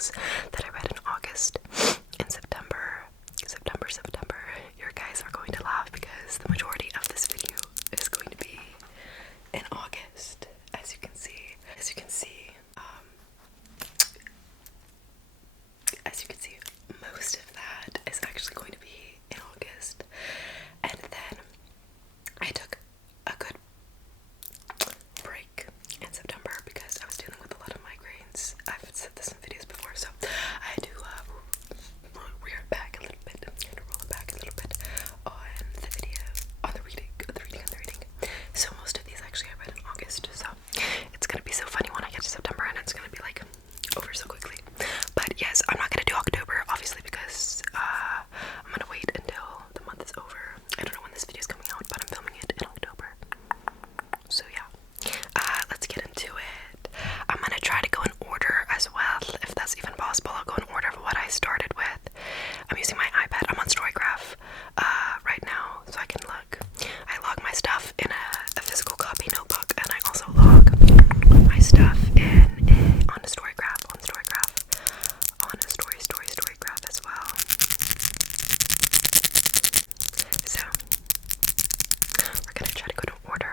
books that I read in August and September. You guys are going to laugh because the majority of this video is going to be in August, as you can see. Most of that is actually going to be in August, and then I took a good break in September because I was dealing with a lot of migraines. I've said this in videos before, so I had to roll it back a little bit on the reading. So most of these actually I read in August, so it's gonna be so funny when I get to September and it's gonna be like over so quickly. But yes, I'm not gonna do October obviously because I'm gonna wait until the month is over. I don't know when this video is coming out, but I'm filming it in October. So yeah, let's get into it. I'm gonna try to go in order as well, if that's even possible. I'll go in order of what I started with. I'm using my iPad. I'm on Storygraph right now, so I can look. I log my stuff in a physical copy notebook, and I also log my stuff on a Storygraph, on a Storygraph as well. So we're gonna try to go in order.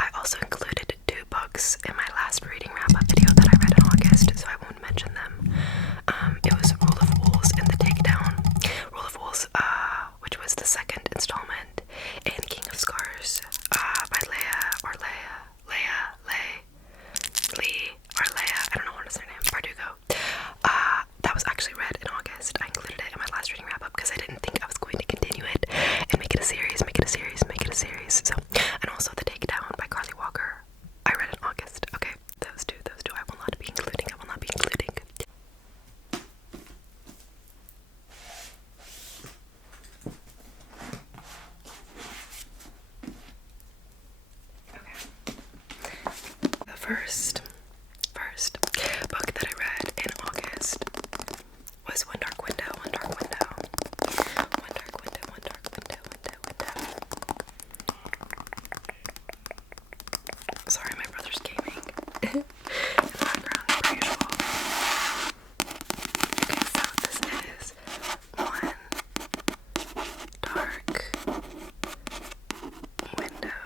I also included 2 books in my last reading wrap-up video that I read in August, so I won't mention them. It was Rule of Wolves and The Takedown. Rule of Wolves, which was the second installment, and King of Scars by Lee, I don't know what is her name, Bardugo. That was actually read in August. I included it in my last reading wrap-up because I didn't think I was going to continue it and make it a series. So, and also The Takedown by Carly Walker, I read in August. Okay, those two I will not be including. The first book that I read in August was One Dark Window. Sorry, my brother's gaming in the background, per usual. Okay, so this is One Dark Window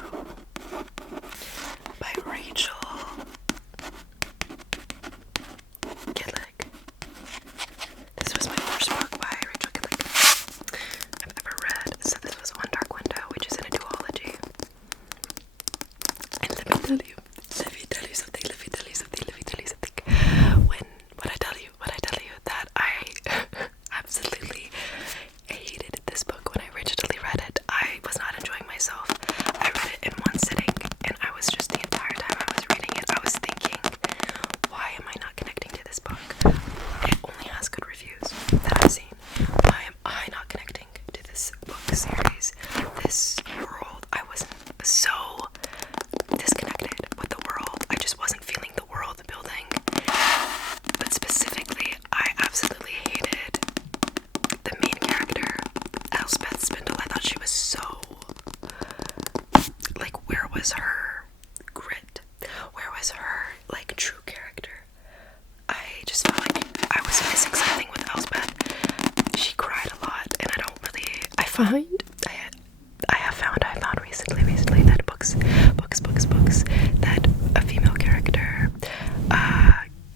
by Rachel Gillick. This was my first book by Rachel Gillick I've ever read. So this was One Dark Window, which is in a duology. And let me tell you something. When I tell you that I absolutely hated this book when I originally read it. I was not enjoying myself. I read it in one sitting, and I was just, the entire time I was reading it, I was thinking, why am I not connecting to this book? It only has good reviews that I've seen. Why am I not connecting to this book series, this world? I was so disconnected with the world. I just wasn't feeling the world building. But specifically, I absolutely hated the main character, Elspeth Spindle. I thought she was so, like, where was her grit? Where was her, like, true character? I just felt like I was missing something with Elspeth. She cried a lot, and I found recently that books that a female character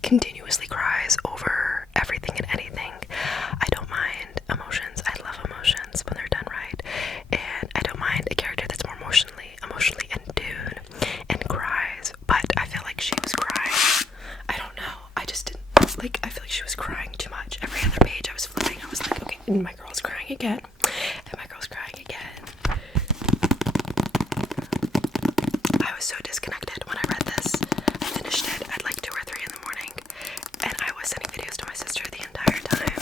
continuously cries over everything and anything. I don't mind emotions. I love emotions when they're done right, and I don't mind a character that's more emotionally in tune and cries. But I feel like she was crying. I don't know. I just didn't like. I feel like she was crying too much. Every other page I was flipping, I was like, okay, and my girl's crying again. I was so disconnected when I read this. I finished it at like 2 or 3 in the morning, and I was sending videos to my sister the entire time.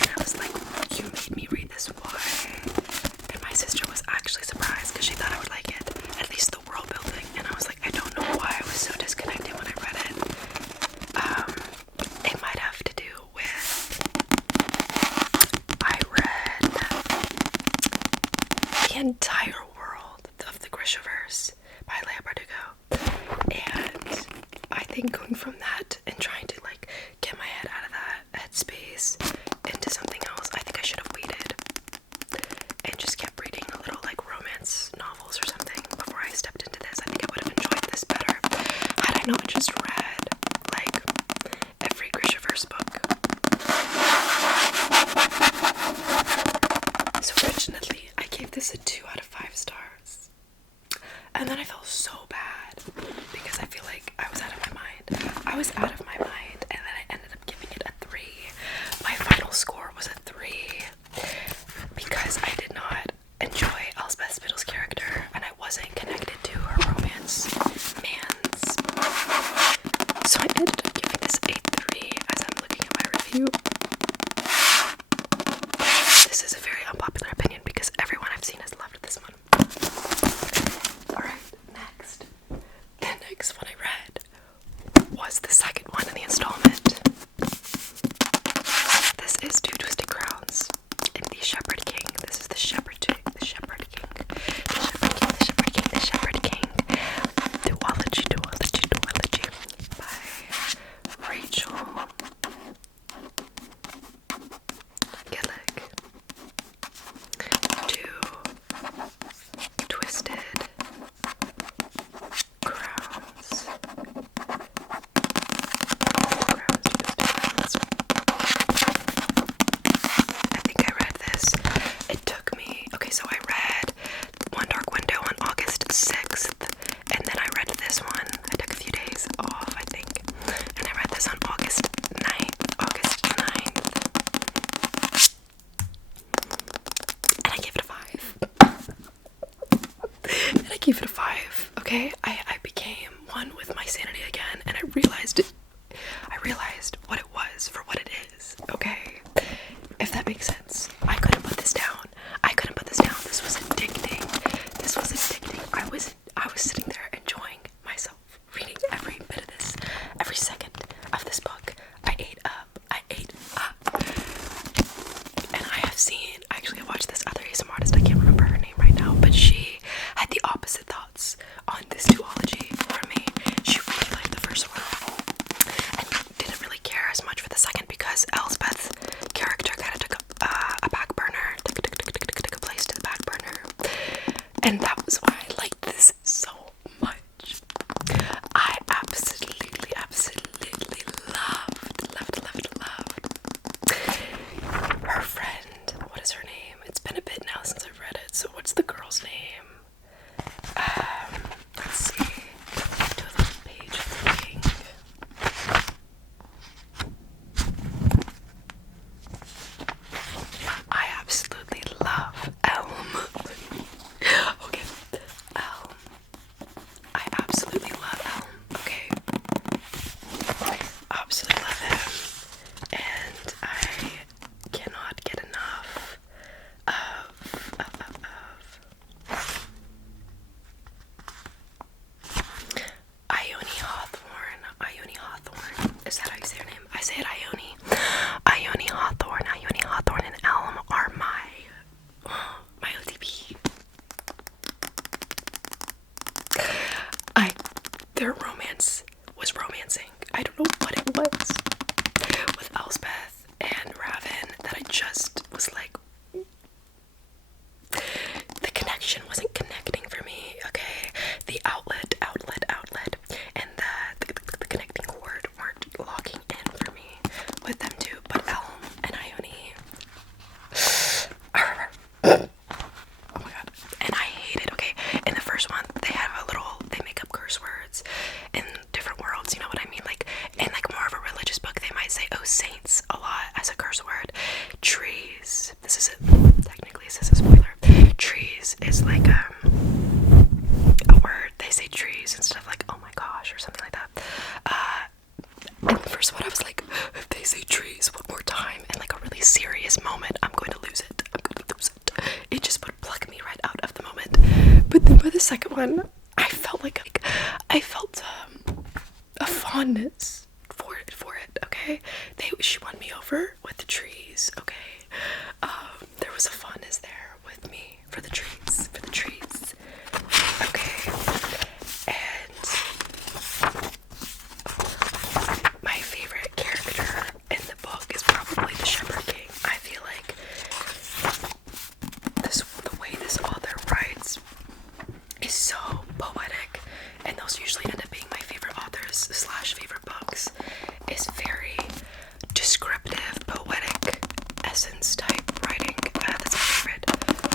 And I was like, you made me read this, why? And my sister was actually surprised because she thought I would like it, at least the world building. And I was like, I don't know why I was so disconnected when I read it. It might have to do with, I read that and trying to like get my head out of that headspace into something else, I think I should have waited and just kept reading a little like romance novels or something before I stepped into this. I think I would have enjoyed this better had I not just read like every Grishaverse book. So originally I gave this a 2 out of 5 stars, and then I felt so bad because I feel like I was out of my mind. I was out of my mind, and then I ended up giving it a 3. My final score was a 3 because I did not enjoy Elspeth Spittle's character and I wasn't connected to her romance mans. So I ended up giving this a 3 as I'm looking at my review. This is a very unpopular opinion because everyone I've seen has loved this one. Alright, next. The next one I read was the second one in the installment. This is Two Twisted Crowns in The Shepherd King. This is the Shepherd King. The Shepherd King. The Shepherd King. The Shepherd King. The Shepherd King. Duology. Duology. Duology. By Rachel Gillick. Two Twisted Crowns. I think I read this. It took me, okay, so I read One Dark Window on August 6th, and then I read this one. I took a few days off, I think, and I read this on August 9th, and I gave it a 5. And I gave it a 5, okay? I became one with my sanity again, and I realized what it was for what it is, okay? If that makes sense. I couldn't put this down. This was addicting. I was sitting there enjoying myself, reading every bit of this, every second of this book. I ate up. And I watched this other ASMR artist, I can't remember her name right now, but she had the opposite thoughts on this duology from me. She really liked the first one and didn't really care as much for the second because Elspeth's character kind of took a back burner, took a place to the back burner, and that was why I liked this so much. I absolutely loved her friend. What is her name? It's been a bit now since I've read it, so what's the girl's name? Let's see. Do a little page flipping. I absolutely love Elm. Okay, Elm. I absolutely love Elm. Okay, absolutely love him, and I cannot get enough of Ione Hawthorne. Is that how you say her name? I say it Ione. Ione Hawthorne and Elm are my OTP. Their romance was romancing. I don't know what it was with Elspeth and Raven that I just was like, the connection wasn't connecting for me, okay? The outlet, and the connecting cord weren't locking in for me with them two, but Elm and Ione. Oh my god. And I hate it, okay? In the first one, they make up curse words in different worlds, you know what I mean? Like, in like more of a religious book, they might say, oh, saints, a lot as a curse word. Trees. Technically, this is a spoiler. Trees is like, a word. They say trees instead of like, oh my gosh, or something like that. In the first one, I was like, if they say trees one more time in like a really serious moment, I'm going to lose it. It just would pluck me right out of the moment. But then by the second one, I felt a fondness for it, okay? She won me over with the trees, okay? There was a fondness there with me for the trees, okay? And is very descriptive, poetic, essence type writing. That's my favorite.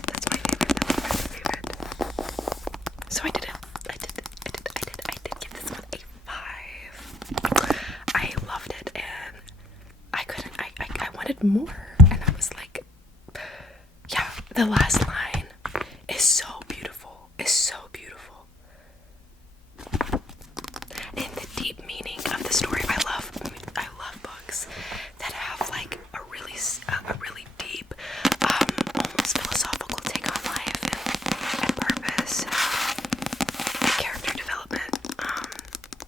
That's my favorite. So I did it. I did give this one a 5. I loved it, and I wanted more, and I was like, yeah, the last line is so beautiful. It's so beautiful. And the deep meaning of the story. I love books that have like a really deep, almost philosophical take on life and purpose and character development.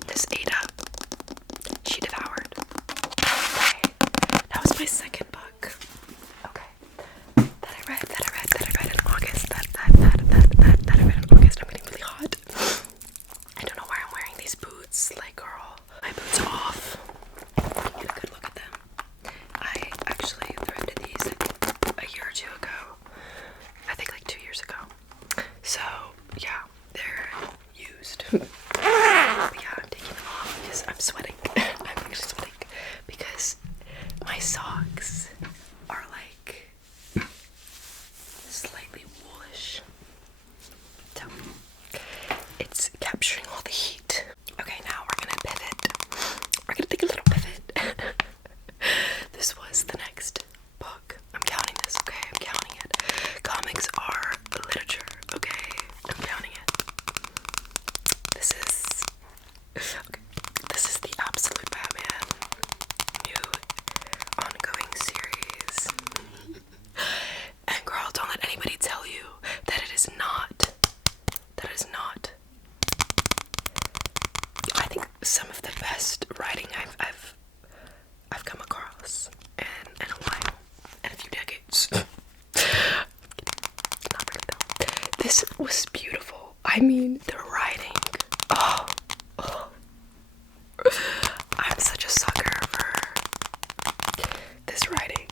This Ada, she devoured. Okay, that was my second book. Okay, that I read in August. That I read in August. I'm getting really hot. I don't know why I'm wearing these boots. Like, girl, my boots off. Get a good look at them. I actually thrifted these a year or two ago. I think like 2 years ago. So yeah, they're used. But yeah, I'm taking them off because I'm sweating. I'm actually sweating because my socks are like slightly woolish. So it's capturing all the heat. Okay, now we're gonna pivot. We're gonna take a little pivot. This was the next book. I'm counting this, okay? I'm counting it. Comics are literature, okay? I'm counting it. This is the Absolute Batman new ongoing series. And girl, don't let anybody tell you that it is not. That is not. I think some of the best writing I've come across in a while, in a few decades. Not really though. This was beautiful. I mean, the writing. Oh. I'm such a sucker for this writing.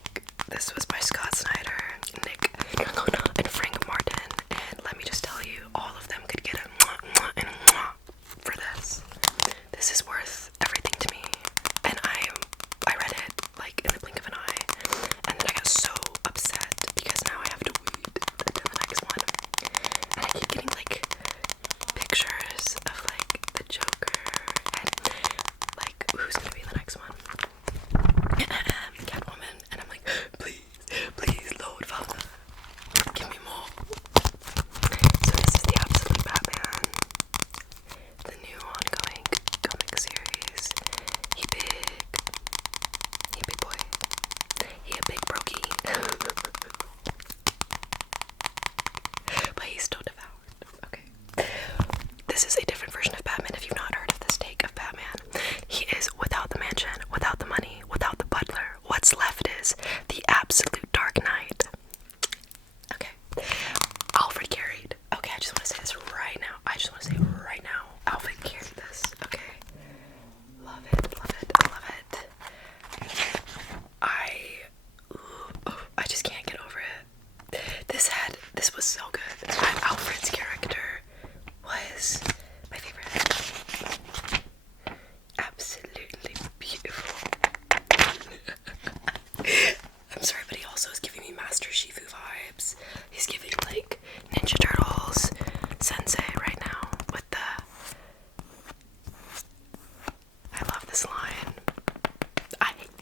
This was by Scott Snyder, Nick, and Frank Martin. And let me just tell you, all of them could get a mwah, mwah, and a mwah for this. This is worth everything to me. And I read it like in the blink of an eye. And then I got so upset because now I have to wait until the next one. And I keep getting like pictures of like the Joker and like who's gonna be the next one. Catwoman, and I'm like, please, Lord Father, give me more. So this is the Absolute Batman, the new ongoing comic series. He big boy. He a big brokey. But he's still devoured. Okay. This is a different version of Batman. If you've not heard of this take of Batman, he is without the mansion, without the money, without the butler. What's left is the absolute Dark Knight. Okay. Alfred carried. Okay, I just want to say this right now. Alfred carried this. Okay. Love it. I just can't get over it. This was so good. Alfred's character was my favorite. Absolutely beautiful. I'm sorry, but he also is giving me Master Shifu vibes. He's giving like Ninja Turtles Sensei right now with the... I love this line. I hate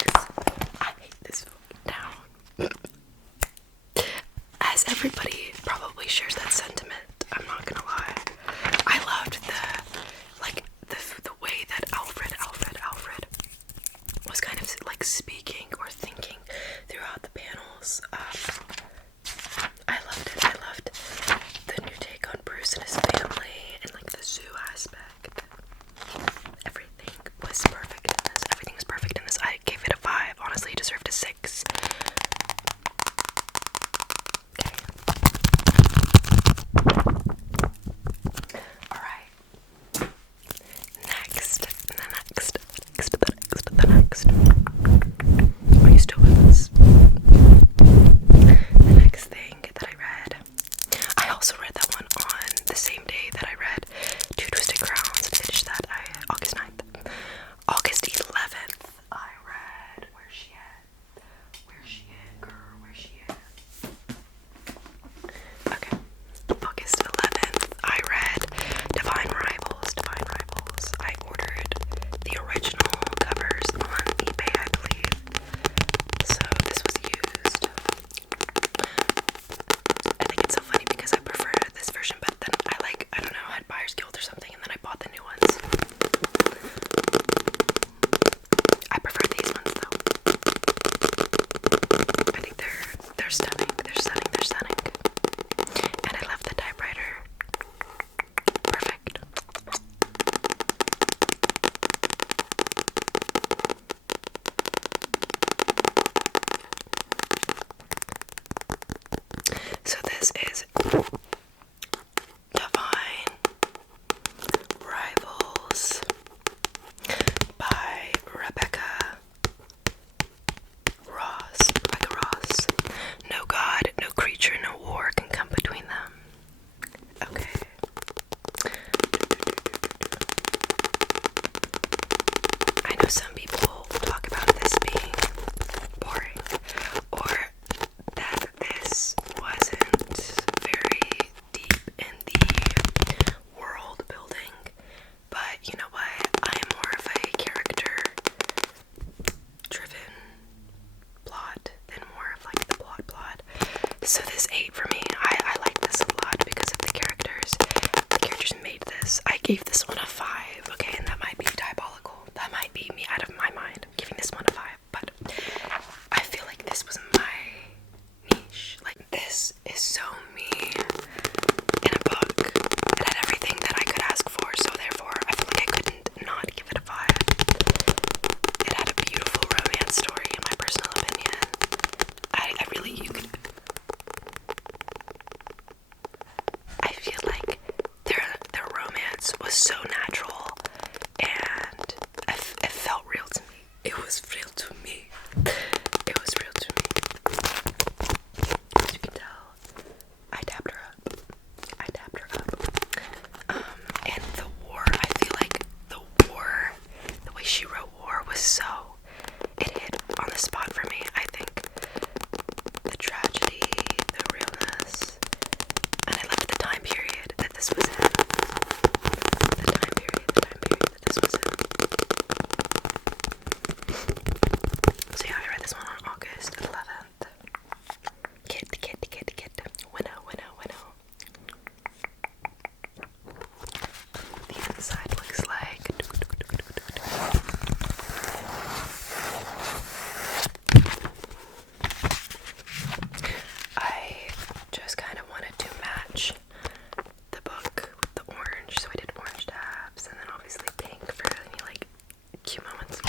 this down. As everybody probably shares that sentiment, I'm not gonna lie. I loved the way that Alfred was kind of like speaking or thinking throughout the panels. I loved it. I loved the new take on Bruce and his family and like the zoo aspect. Everything was perfect in this. Everything was perfect in this. I gave it a 5. Honestly, it deserved a 6. Okay. Alright. Next. know some people talk about this being boring, or that this wasn't very deep in the world building, but you know what? I am more of a character-driven plot than more of like the plot. So this 8 for me. I like this a lot because of the characters. The characters made this. I gave this one a 5, okay, and that might be diabolical. That might be me out of my mind giving this one a 5, but I feel like this was my niche. Like, this is so me in a book. It had everything that I could ask for, so therefore I feel like I couldn't not give it a 5. It had a beautiful romance story, in my personal opinion. I feel like their romance was so natural, and it felt real to me. It was real to me. It was real to me. As you can tell, I tapped her up. And the war, I feel like the way she wrote war was so, it hit on the spot for me. I think the tragedy, the realness, and I loved the time period that this was in. The time period that this was in. So yeah, I read this one on August 11th. Kit. Winnow. The inside looks like. I just kind of wanted to match the book with the orange, so I did orange tabs, and then obviously pink for any like cute moments.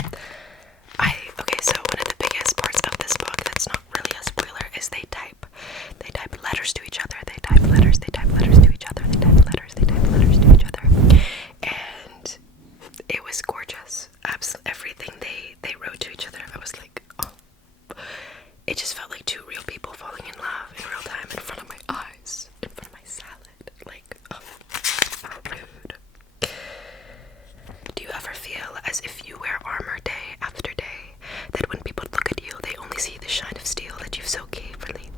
Okay, so one of the biggest parts of this book that's not really a spoiler is they type letters to each other. They type letters to each other. And it was gorgeous. Absolutely everything they wrote to each other, I was like, oh. It just felt like two real people falling in love in real time in front of my eyes, in front of my salad. Like, oh, how rude. Do you ever feel as if you wear armor day after day, that when people look at you, they only see the shine of steel that you've so carefully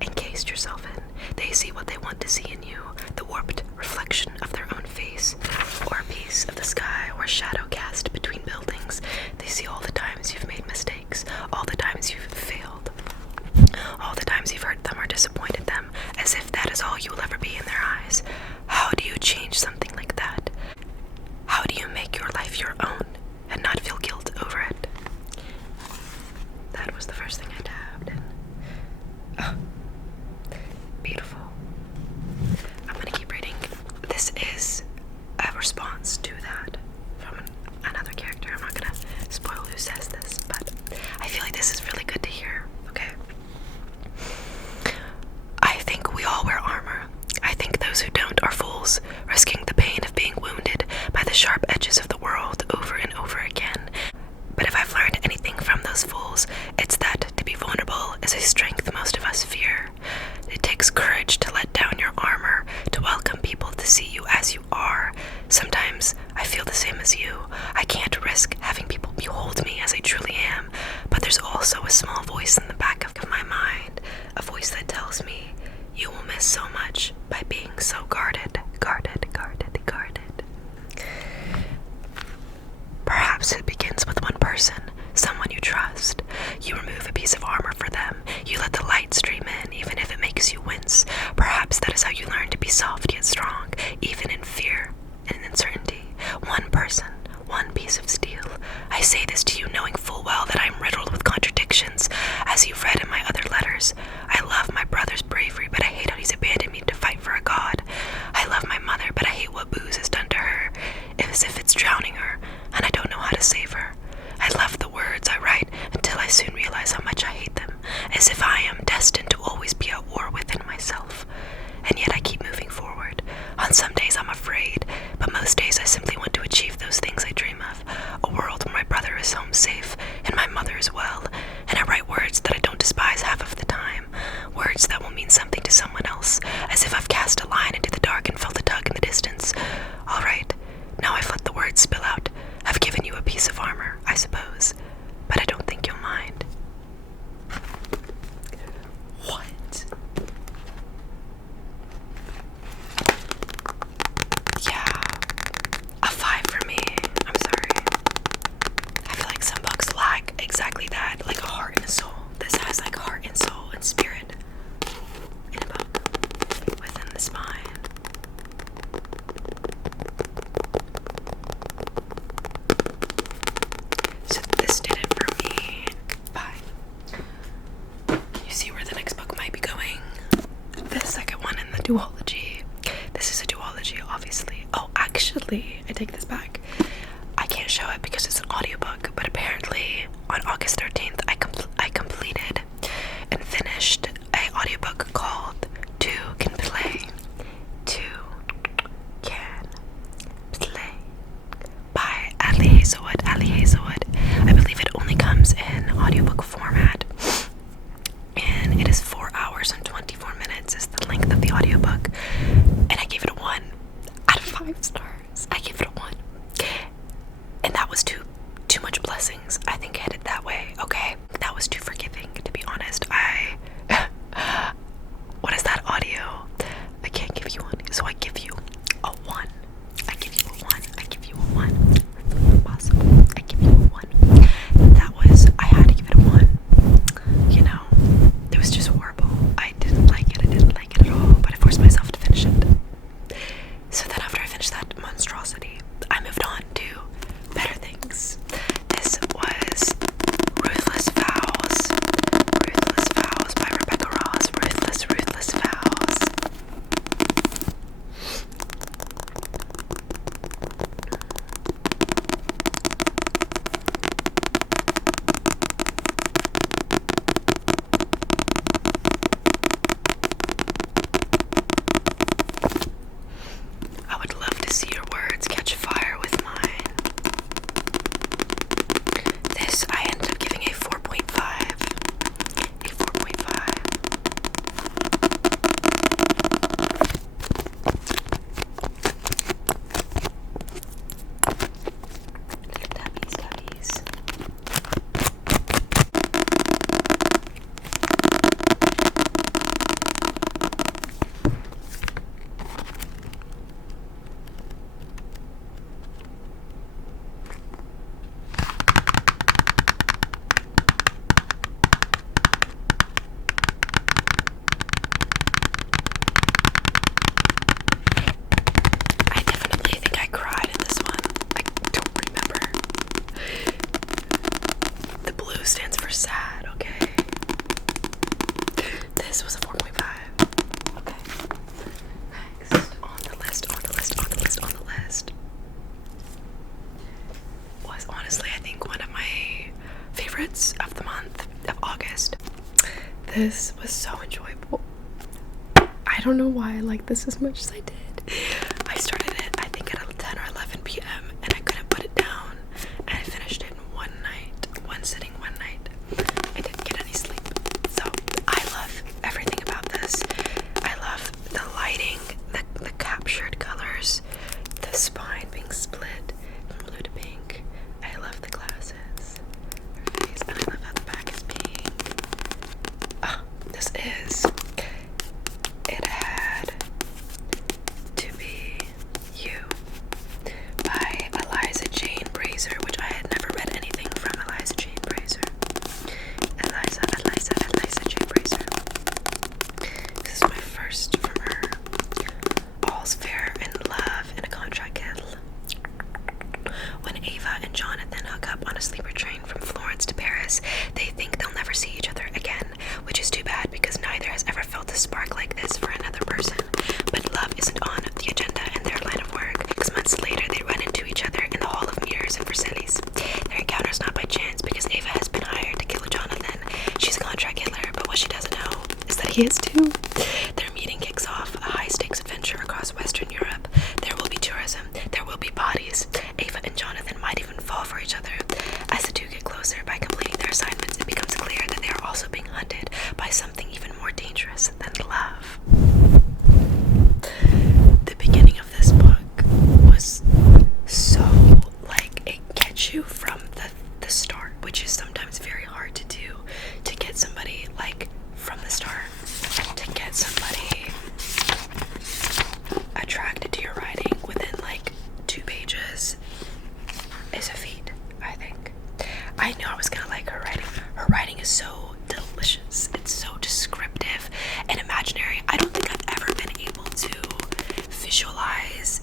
encased yourself in? They see what they want to see in you, the warped reflection of their own face, or a piece of the sky, or a shadow cast between buildings. They see all the times you've made mistakes, all the times you've failed, all the times you've hurt them or disappointed them, as if that is all you will ever be in their eyes. How do you change something like that? How do you make your life your own and not feel guilt over it? That was the first thing I tabbed, and beautiful. I'm gonna keep reading. This is a response to that from another character. I'm not gonna spoil who says this, but I feel like this is really good to hear, okay? I think we all wear armor. I think those who don't are fools, risking the pain of being wounded by the sharp edges of the world over and over again. But if I've learned anything from those fools, it's that to be vulnerable is a strength most of us fear. It takes courage to let down your armor, to welcome people to see you as you are. Sometimes I feel the same as you. I can't risk having people behold me as I truly am, but there's also a small voice in the back of my mind, a voice that tells me, you will miss so much by being so guarded. Perhaps it begins with one person, someone you trust. You remove a piece of armor for them. You let the light stream in, even if it makes you wince. Perhaps that is how you learn to be soft yet strong, even in fear and uncertainty. One person, one piece of steel. I say this to you knowing full well that I am riddled with contradictions, as you've read in my other letters. I love my brother's bravery, but I hate how he's abandoned me to fight for a god. I love my mother, but I hate what booze has done to her, as if it's drowning her, and I don't know how to save her. I love the words I write until I soon realize how much I hate them, as if I am destined to always be at war within myself. And yet I keep moving forward. On some days I'm afraid, but most days I simply want to achieve those things I dream of. A world where my brother is home safe, and my mother is well, and I write words that I don't despise half of the time. Words that will mean something to someone else, as if I've cast a line into the dark and felt a tug in the distance. All right, now I've let the words spill out. I've given piece of armor, I suppose, but I don't think you'll mind. What? Yeah, a 5 for me. I'm sorry. I feel like some books lack exactly that, like a heart and a soul. This has like heart and soul and spirit in a book within the spine. So this did it for me. Bye. You see where the next book might be going? The second one in the duology. This is a duology, obviously. Oh, actually, I take this back. I can't show it because it's an audiobook, but apparently on August 13th, I completed and finished an audiobook called Two Can Play. Two Can Play by Ali Hazelwood. I believe it only comes in audiobook format, and it is 4 hours and 24 minutes is the length of the audiobook, and I gave it a 1 out of 5 stars. I gave it a 1, and that was too much blessings. I think I hit it that way. Okay, that was too forgiving, to be honest. What is that audio? I can't give you one, so I give you a 1. I give you a 1. I give you a 1. Possible. I give you a 1. I had to give it a 1. You know, it was just horrible. I didn't like it. I didn't like it at all, but I forced myself to finish it. So then after I finished that monstrosity, I moved on to better things. This was Ruthless Vows. Ruthless Vows by Rebecca Ross. Ruthless Vows. I would love to see your words catch fire with mine. This I ended up giving a 4.5. A 4.5. Tabbies. I definitely think I cried in this one. I don't remember. The blue stands for sad, okay? This was a 4.5. Okay. Next on the list was honestly, I think, one of my favorites of the month of August. This was so enjoyable. I don't know why I like this as much as I did. I started it, I think, at 10 or 11 p.m. and I couldn't put it down, and I finished it in one sitting one night. I didn't get any sleep. So I love everything about this. I love the lighting, the captured colors, the spine being split from blue to pink. I love the glasses, her face, and I love how the back is pink. Oh, this is. It had to be you by Eliza Jane Brazier, which I had never read anything from Eliza Jane Brazier. Eliza Jane Brazier. This is my first from her. All's fair in love in a contract kill. When Ava and Jonathan hook up on a sleeper train from Florence to Paris, they think they'll never see each other again, which is too bad because neither has ever felt a spark like this for another person. But love isn't on the agenda in their line of work. 6 months later, they run into each other in the Hall of Mirrors in Versailles. Their encounter is not by chance because Ava has been hired to kill Jonathan. She's a contract killer, but what she doesn't know is that he is too. Their meeting kicks off a high-stakes adventure across Western Europe. There will be tourism. There will be bodies. Ava and Jonathan might even fall for each other. As the two get closer by completing their assignments, it becomes clear that they are also being hunted by something even more dangerous than love. The beginning of this book was so like it gets you from the start, which is sometimes very hard to do, to get somebody like from the start, to get somebody attracted to your writing within like 2 pages is a feat, I think. I knew I was gonna like her writing. Her writing is so delicious. It's so descriptive and imaginary. I don't think I've ever been able to visualize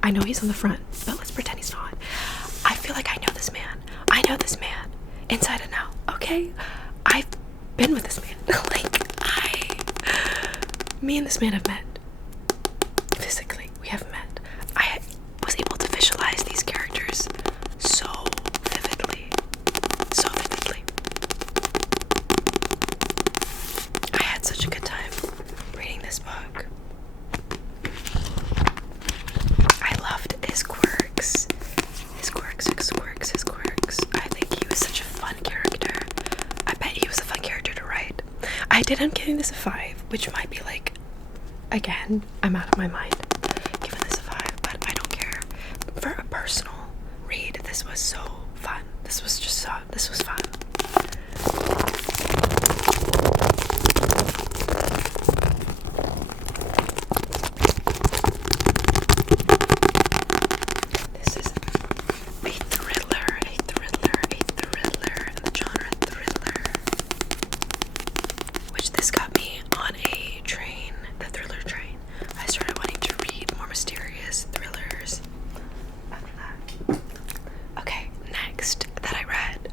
I know he's on the front, but let's pretend he's not. I feel like I know this man. I know this man inside and out, okay? I've been with this man. Me and this man have met. Physically, we have met. I was able to visualize these characters so vividly. So vividly. I had such a good time reading this book. I loved his quirks. His quirks. I think he was such a fun character. I bet he was a fun character to write. I did end up giving this a 5, which might be like, again, I'm out of my mind giving this a 5, but I don't care. For a personal read, this was so fun. This was fun. This is a thriller in the genre thriller, which this got me on a train, the thriller train. I started wanting to read more mysterious thrillers after that. Okay, next that I read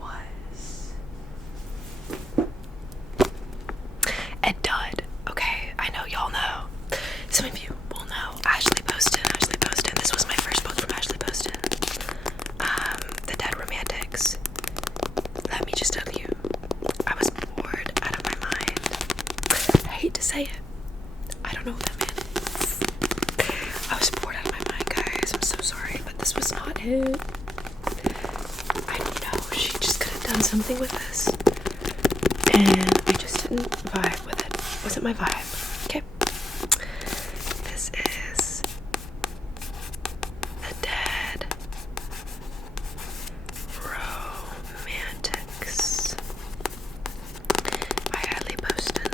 was a dud. Okay, I know y'all know. Some of you will know Ashley Poston. This was my first book from Ashley Poston. The Dead Romantics. Let me just tell you, I was bored out of my mind. I hate to say it. I don't know what that meant. I was bored out of my mind, guys. I'm so sorry, but this was not it. I don't know. She just could have done something with this. And I just didn't vibe with it. It wasn't my vibe. Okay. This is The Dead Romantics by Ashley Poston.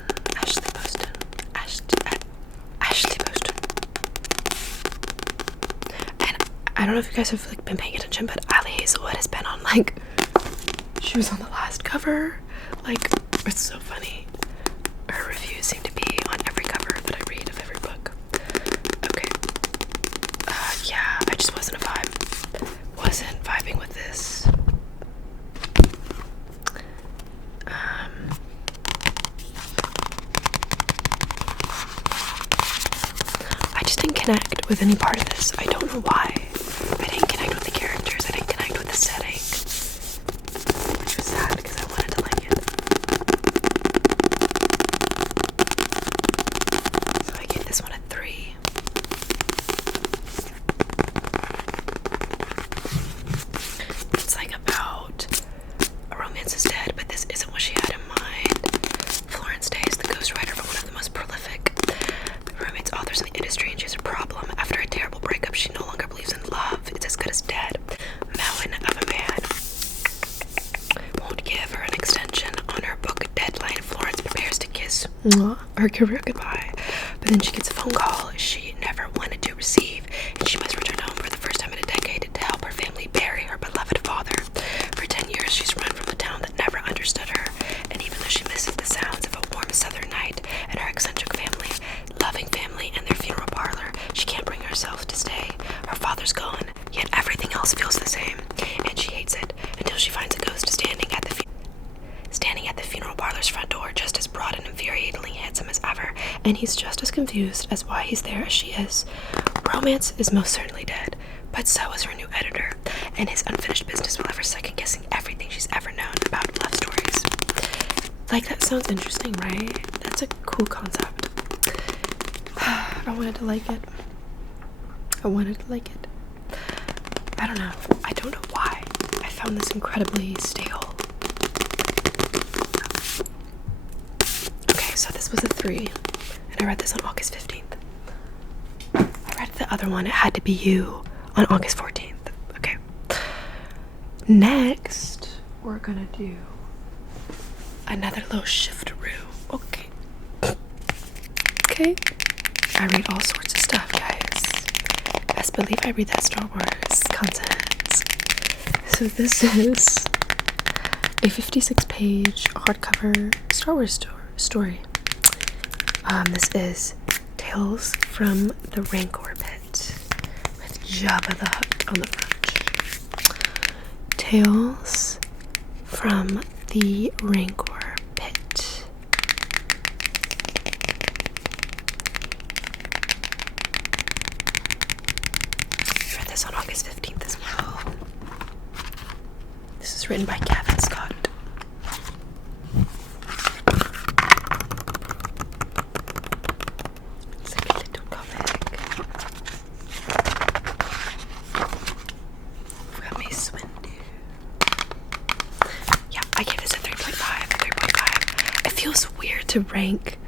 And I don't know if you guys have like been paying attention, but Ali Hazelwood has been on like, she was on the last cover. Like, it's so funny. Her reviews seem to be on every cover that I read of every book. Okay. Yeah, I just wasn't vibing with this. I just didn't connect with any part of this. I don't know why. I didn't connect with the characters. I didn't connect with the setting. Which was sad because I wanted to like it. So I gave this one a 3. It's like about a romance is dead, but this isn't what she had in mind. Florence Day is the ghostwriter for one of the most prolific romance authors in the industry, and she has a problem. After a terrible breakup, she no longer believes in love. It's as good as dead. Melon of a man won't give her an extension on her book deadline. Florence prepares to kiss her career goodbye, but then she gets a phone call she never wanted to receive, and she must return home for the first time in a decade to help her family bury her beloved father. For 10 years, she's run from the town that never understood her, and even though she misses the sounds of a warm southern night and her eccentric family, loving family, and their funeral parlor, she can't bring herself to stay. Her father's gone, yet everything else feels the same, and she hates it until she finds a ghost standing at the funeral parlor's front door, just as broad and infuriatingly handsome as ever, and he's just as confused as why he's there as she is. Romance is most certainly dead, but so is her new editor, and his unfinished business will have her second-guessing everything she's ever known about love stories. Like, that sounds interesting, right? That's a cool concept. I wanted to like it. I don't know. I don't know why. I found this incredibly stale. Okay, so this was a 3, and I read this on August 15th. I read the other one, It Had to Be You, on August 14th. Okay. Next, we're gonna do another little shiftaroo. Okay. Okay. I read all sorts of stuff, guys. Best believe I read that Star Wars content. So this is a 56-page hardcover Star Wars story. This is Tales from the Rancor Pit with Jabba the Hutt on the front. Tales from the Rancor Pit. I read this on August 15th as well. This is written by Gavin Scott. It's like a little comic. Got Mace Windu. Yeah, I gave this a 3.5. It feels weird to rank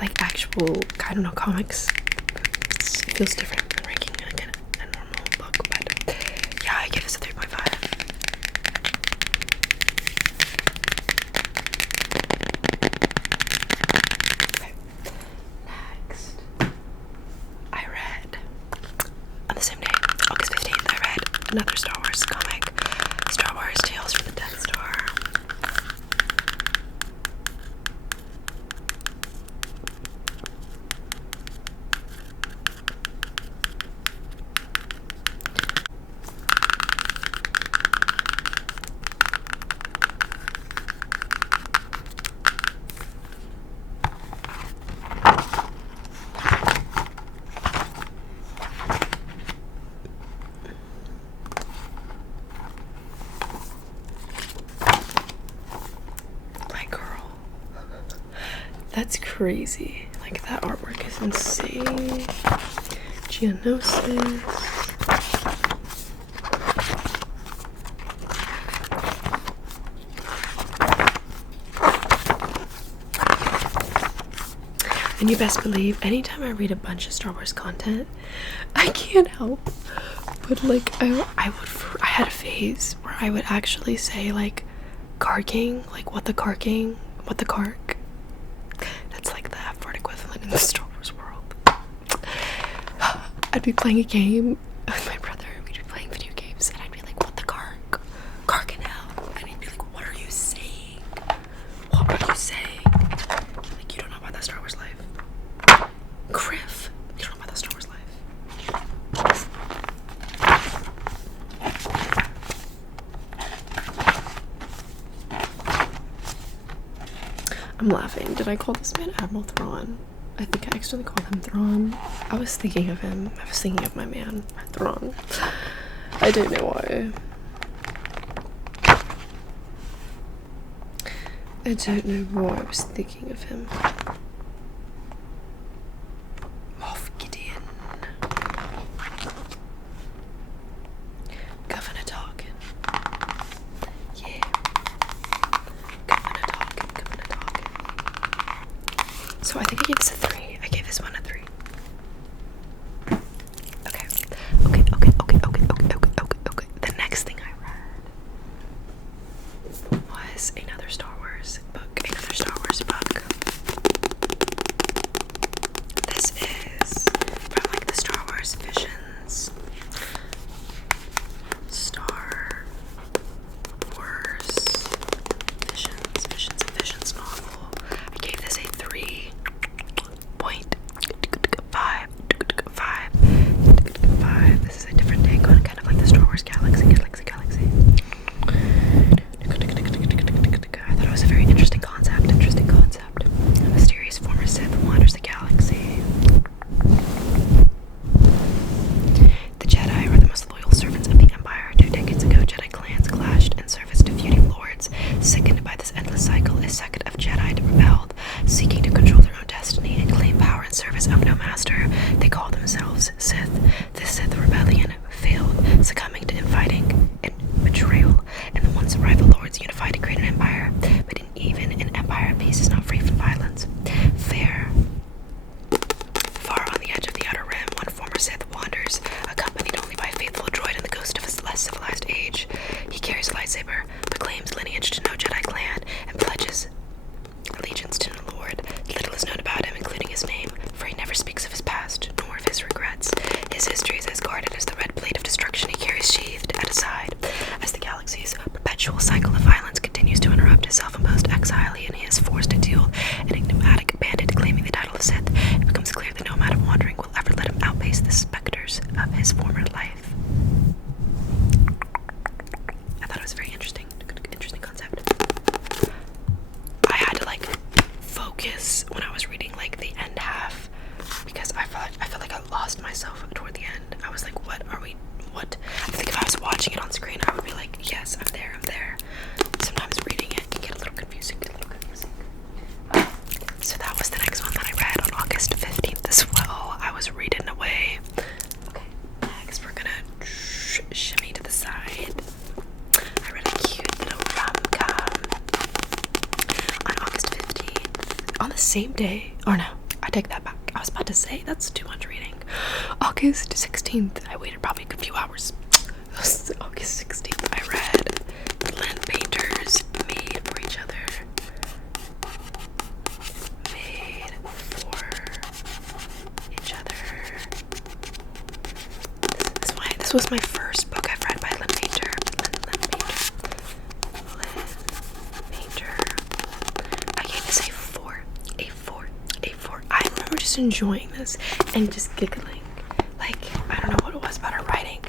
like actual, I don't know, comics. It feels different than ranking like a normal book, but yeah, I give this a 3.5. Okay, next, I read, on the same day, August 15th, I read another Star Wars comic, Star Wars Tales from the Death Star. That's crazy. Like, that artwork is insane. Geonosis. And you best believe, anytime I read a bunch of Star Wars content, I can't help but, like, I had a phase where I would actually say, like, carking, like, what the cark. That's like the F-word equivalent in the Star Wars world. I'd be playing a game with my brother, we'd be playing video games, and I'd be like, what the cark in hell? And he'd be like, what are you saying? What are you saying? Like, you don't know about that Star Wars life. Griff, you don't know about that Star Wars life. I'm laughing. Did I call this man Admiral Thrawn? I think I actually called him Thrawn. I was thinking of him. I was thinking of my man, Thrawn. I don't know why. I don't know why I was thinking of him. Moff Gideon. Governor Tarkin. Yeah. Governor Tarkin. So I think I gave this a 3. I gave this one a 3. Okay. The next thing I read was another Star Wars book. This is from like the Star Wars Visions. Star Wars Visions novel. I gave this a 3.5. This is a different take on kind of like the Star Wars galaxy. I thought it was a very interesting concept. A mysterious former Sith wanders the galaxy. The Jedi are the most loyal servants of the Empire. 2 decades ago, Jedi clans clashed in service to feuding lords. Sickened by this endless cycle, a sect of Jedi rebelled, seeking to control their own destiny and claim power in service of no master. They call themselves Sith. This Sith rebellion failed, succumbing to infighting and betrayal, and the once rival lords unified to create an empire. But even an empire, peace is not free from violence. Far on the edge of the Outer Rim, one former Sith wanders, accompanied only by a faithful droid and the ghost of a less civilized age. He carries a lightsaber lightsaber, proclaims lineage to no Jedi clan, and pledges allegiance to no Lord. Little is known about him, including his name, for he never speaks of his past, nor of his regrets. His history is as guarded as the red blade of destruction he carries sheathed at his side. As the galaxy's perpetual cycle of violence continues to interrupt his self-imposed exile, and he is forced to duel an enigmatic bandit claiming the title of Sith, it becomes clear that no amount of wandering will ever let him outpace the specters of his former life. I thought it was very interesting concept. I had to like focus when I was reading like the end half because I felt like I lost myself toward the end. I was like, what? I think if I was watching it on screen, I would be like, yes, I'm there. Sometimes reading it can get a little confusing. So that was the next one that I read on August 15th as well. I was reading away. Okay, next we're gonna shimmy to the side. I read a cute little rom-com on August 15th. On the same day, or no, I take that back. I was about to say, that's too much reading. August 16th, I waited probably a few hours. August 16th, I read Lynn Painter's Made for Each Other. Made for Each Other. This was my first book I've read by Lynn Painter. Lynn Painter. I gave this a 4. I remember just enjoying this and just giggling. Like, I don't know what it was about her writing.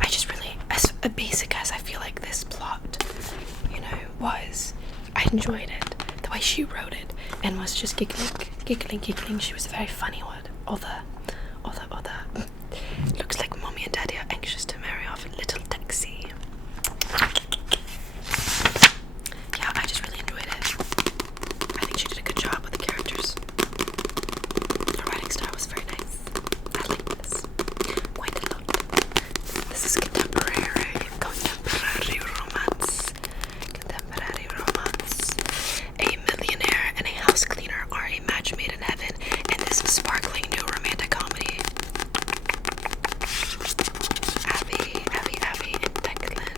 I just really, as basic as I feel like this plot, was, I enjoyed it. The way she wrote it and was just giggling. She was a very funny one. All the looks like mommy and daddy are anxious to marry off little Dexy. Yeah, I just really enjoyed it. I think she did a good job with the characters. Her writing style was very nice. I like this quite a lot. This is contemporary romance. A millionaire and a house cleaner are a match made in heaven in this sparkling new romantic comedy. Abby, and Declan.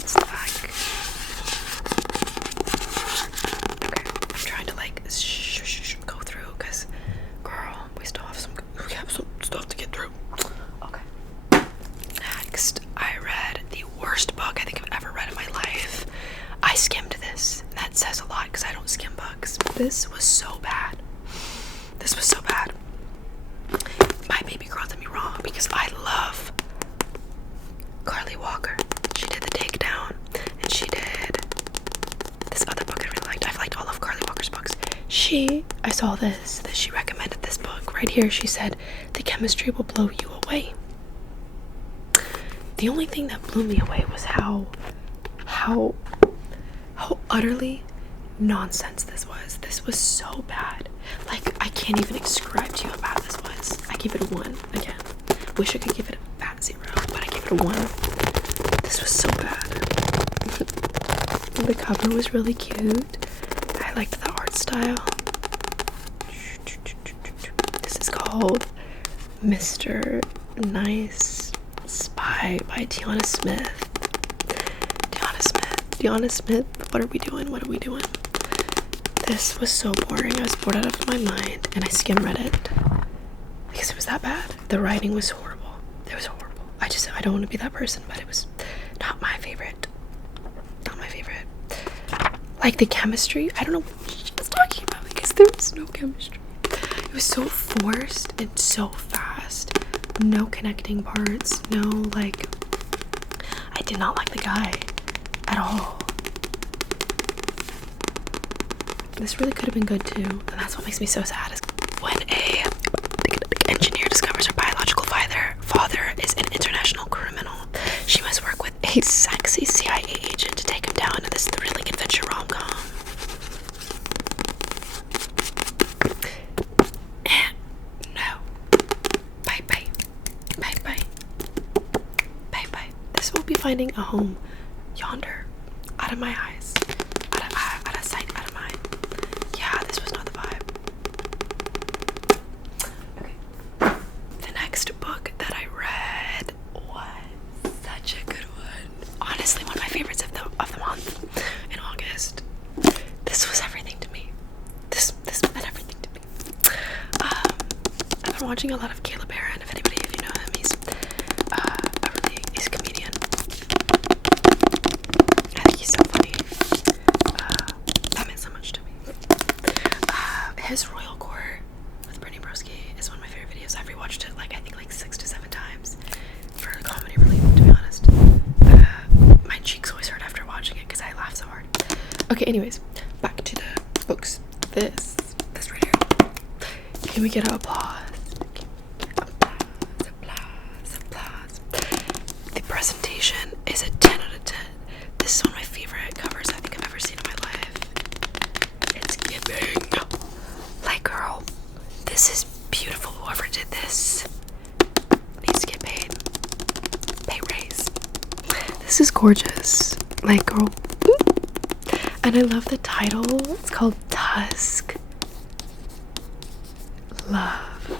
It's the back. Okay, I'm trying to like go through because, girl, we have some stuff to get through. Okay. Next, I read the worst book I think I've ever read in my life. I skimmed this. That says a lot because I don't skim books. This was so bad. My baby girl did me wrong because I love Carly Walker. She did The Takedown, and she did this other book I really liked. I've liked all of Carly Walker's books. I saw this, that she recommended this book. Right here, she said, the chemistry will blow you away. The only thing that blew me away was how utterly nonsense this was. This was so bad. Like, I can't even describe to you how bad this was. I give it a 1 again. Wish I could give it a bad 0, but I give it a 1. This was so bad. The cover was really cute. I liked the art style. This is called Mr. Nice Spy by Tiana Smith. What are we doing? This was so boring. I was bored out of my mind, and I skim read it because it was that bad. The writing was horrible. It was horrible. I don't want to be that person, but it was not my favorite. Like the chemistry, I don't know what she was talking about because there was no chemistry. It was so forced and so fast. No connecting parts. No, like, I did not like the guy at all. This really could have been good too, and that's what makes me so sad. Is when a engineer discovers her biological father is an international criminal, she must work with a sexy CIA agent to take him down in this thrilling adventure rom-com. No. Bye. This will be finding a home yonder, out of my eyes, out of sight, out of mind. Yeah, this was not the vibe. Okay. The next book that I read was such watching a lot of Caleb Barron. If anybody, if you know him, he's a comedian. I think he's so funny. That meant so much to me. His Royal Court with Brittany Broski is one of my favorite videos. I've rewatched it I think 6 to 7 times for comedy relief, to be honest. My cheeks always hurt after watching it because I laugh so hard. Okay, anyways, back to the books. This right here. Can we get an applause? Applause. The presentation is a 10 out of 10. This is one of my favorite covers I think I've ever seen in my life. It's giving. Girl, this is beautiful. Whoever did this needs to get paid. Pay raise. This is gorgeous. Girl. And I love the title. It's called Tusk Love.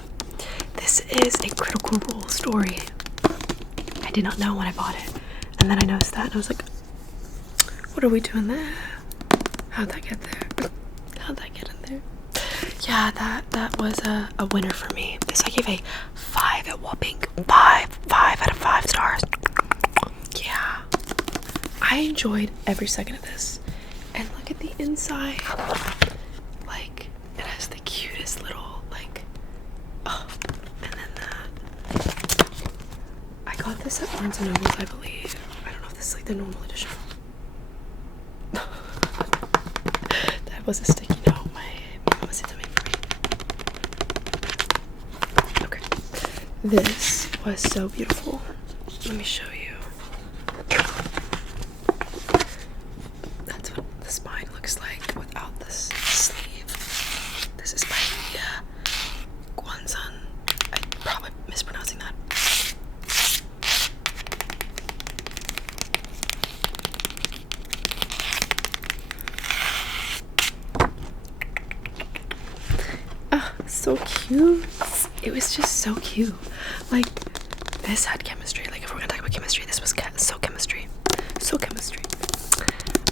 This is a Critical Role story. I did not know when I bought it. And then I noticed that and I was like, what are we doing there? How'd that get there? How'd that get in there? Yeah, that was a winner for me. This I gave a 5, a whopping 5 out of 5 stars. Yeah. I enjoyed every second of this. And look at the inside. It has the cutest little, and then that. I got this at Barnes & Noble, I believe. I don't know if this is the normal edition. That was a sticky note. My mama said to make for me. Okay. This was so beautiful. Let me show you. That's what the spine looks like without this sleeve. This is by Guanzan. I'm probably mispronouncing that. Oh, so cute. It was just so cute. This had chemistry. If we're gonna talk about chemistry, this was so chemistry. So chemistry.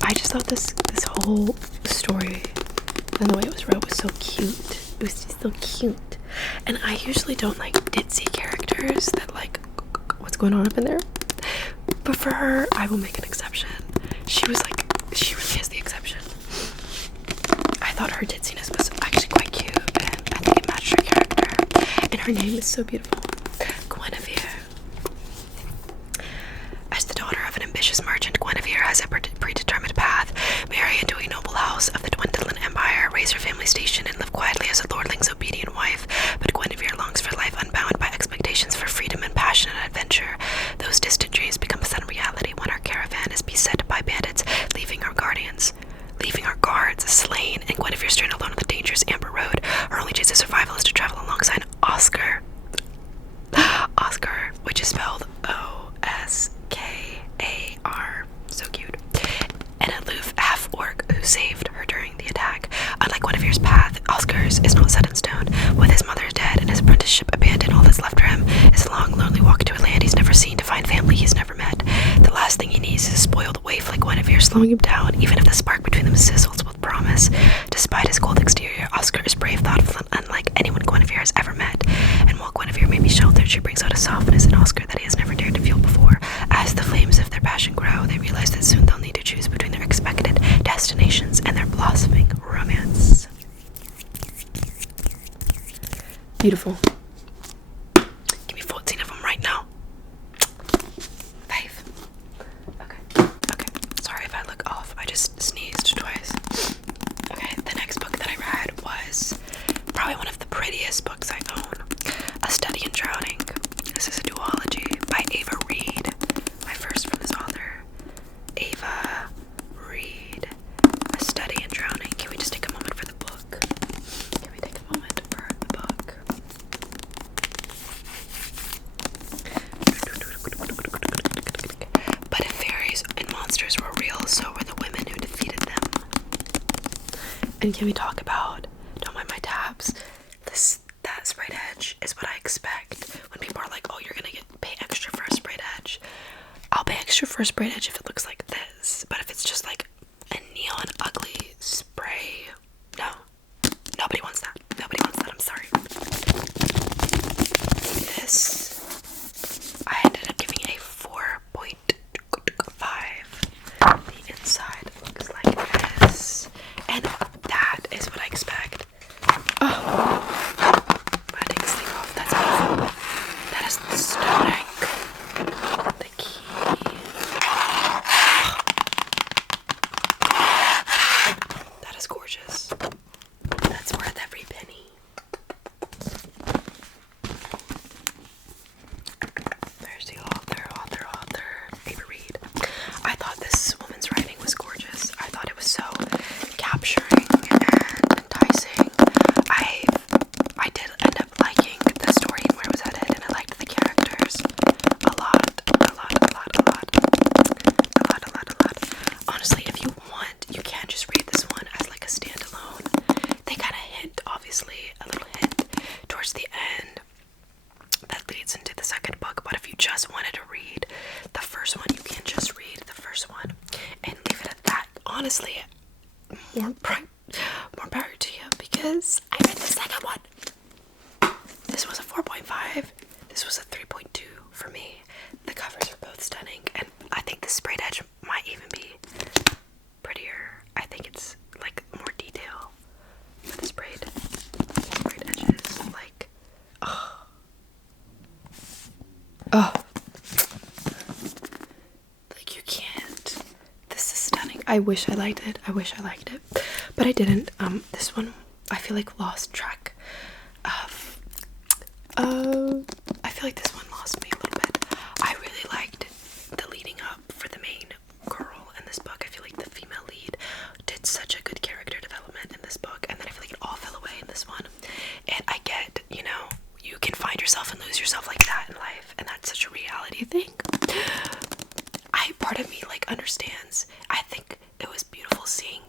I just thought this whole story and the way it was wrote was so cute. It was just so cute. And I usually don't ditzy characters that what's going on up in there. But for her, I will make an exception. She was she really is the exception. I thought her ditziness was actually quite cute, and I think it matched her character. And her name is so beautiful. Guinevere. As the daughter of an ambitious merchant, Guinevere has a predetermined path. Marry into a noble house of the Dwindlin Empire, raise her family station, and live quietly as a lordling's obedient wife. But Guinevere longs for life unbound by expectations for freedom and passion and adventure. Those distant dreams become a sudden reality when her caravan is beset by bandits, leaving her guards slain, and Guinevere stranded alone on the dangerous Amber Road. Her only chance of survival is to travel alongside Oscar, which is spelled Oskar. So cute. An aloof half-orc who saved her during the attack. Unlike Guinevere's path, Oscar's is not set in stone. With his mother dead and his apprenticeship abandoned, all that's left for him is a long, lonely walk to a land he's never seen, to find family he's never met. The last thing he needs is a spoiled waif like Guinevere slowing him down, even if the spark between them sizzles with promise. Despite his cold exterior, Oscar is brave, thoughtful, and unlike anyone Guinevere has ever met. And while Guinevere may be sheltered, she brings out a softness in Oscar that he has never dared to feel before. As the flames of their passion grow, they realize that soon they'll need to choose between their expected destinations and their blossoming romance. Beautiful. Give me 14 of them right now. 5. Okay. Sorry if I look off. I just sneezed twice. Okay, the next book that I read was probably one of the prettiest books I own. A Study in Drowning. This is a duology by Ava Reed. My first from this author. Ava Reed. A Study in Drowning. Can we just take a moment for the book? Can we take a moment for the book? But if fairies and monsters were real, so were the women who defeated them. And can we talk about, don't mind my tabs, that sprayed edge is what I expect when people are like, oh, you're gonna pay extra for a sprayed edge. I'll pay extra for a sprayed edge if it looks like this, but if it's just a neon ugly spray, no. Nobody wants that. I'm sorry. honestly, more power to you, because I read the second one. This was a 4.5. This was a 3.2 for me. The covers are both stunning, and I think the sprayed edge might even be prettier. I think it's like more detail with the sprayed edges. Like, oh, like you can't. This is stunning. I wish I liked it. But I didn't. This one I feel like lost track of. I feel like this one lost me a little bit. I really liked the leading up for the main girl in this book. I feel like the female lead did such a good character development in this book, and then I feel like it all fell away in this one. And I get, you know, you can find yourself and lose yourself like that in life, and that's such a reality thing. Part of me like understands. I think it was beautiful seeing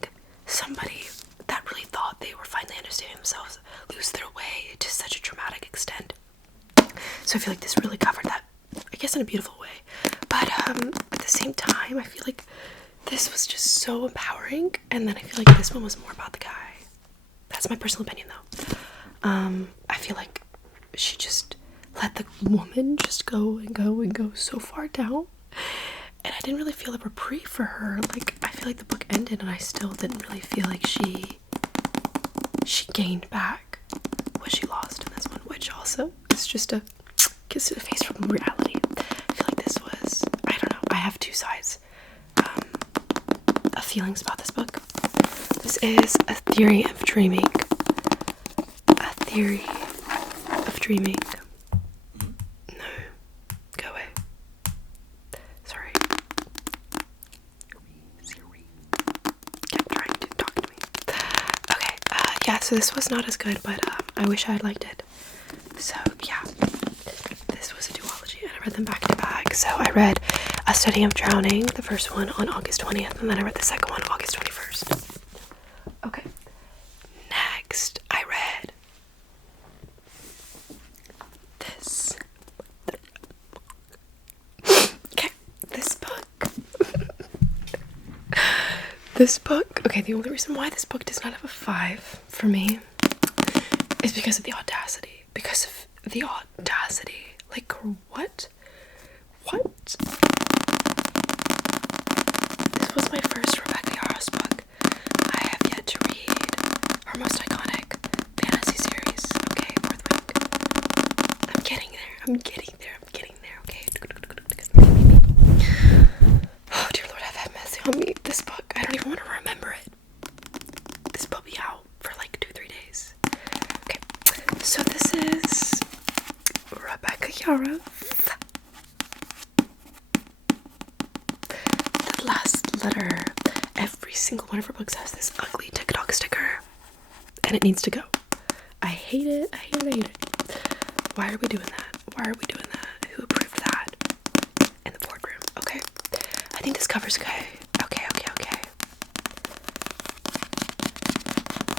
somebody that really thought they were finally understanding themselves lose their way to such a dramatic extent. So I feel like this really covered that, I guess, in a beautiful way. But at the same time, I feel like this was just so empowering, and then I feel like this one was more about the guy. That's my personal opinion, though. I feel like she just let the woman just go and go and go so far down, and I didn't really feel a reprieve for her. Like, I feel like the book ended, and I still didn't really feel like she gained back what she lost in this one, which also is just a kiss to the face from reality. I feel like this was, I don't know, I have two sides of feelings about this book. This is a theory of dreaming. No, go away. Sorry. Siri kept trying to talk to me. Okay, yeah, so this was not as good, but I wish I had liked it. So yeah, this was a duology, and I read them back to back. So I read A Study of Drowning, the first one, on August 20th, and then I read the second one August 21st. Okay, next I read this. Okay, this book. Okay, the only reason why this book does not have a 5 for me is because of the audacity. Like, what? This was my first Rebecca Yarros book. I have yet to read her most iconic fantasy series. Okay, Fourth Wing. I'm getting there, okay? Oh, dear Lord, have mercy on me. This book, I don't even want to remember it. This will be out for like 2-3 days. Okay, so this is Rebecca Yarros. The last letter. Every single one of her books has this ugly TikTok sticker, and it needs to go. I hate it. Why are we doing that? Who approved that in the boardroom? Okay, I think this cover's okay. Okay.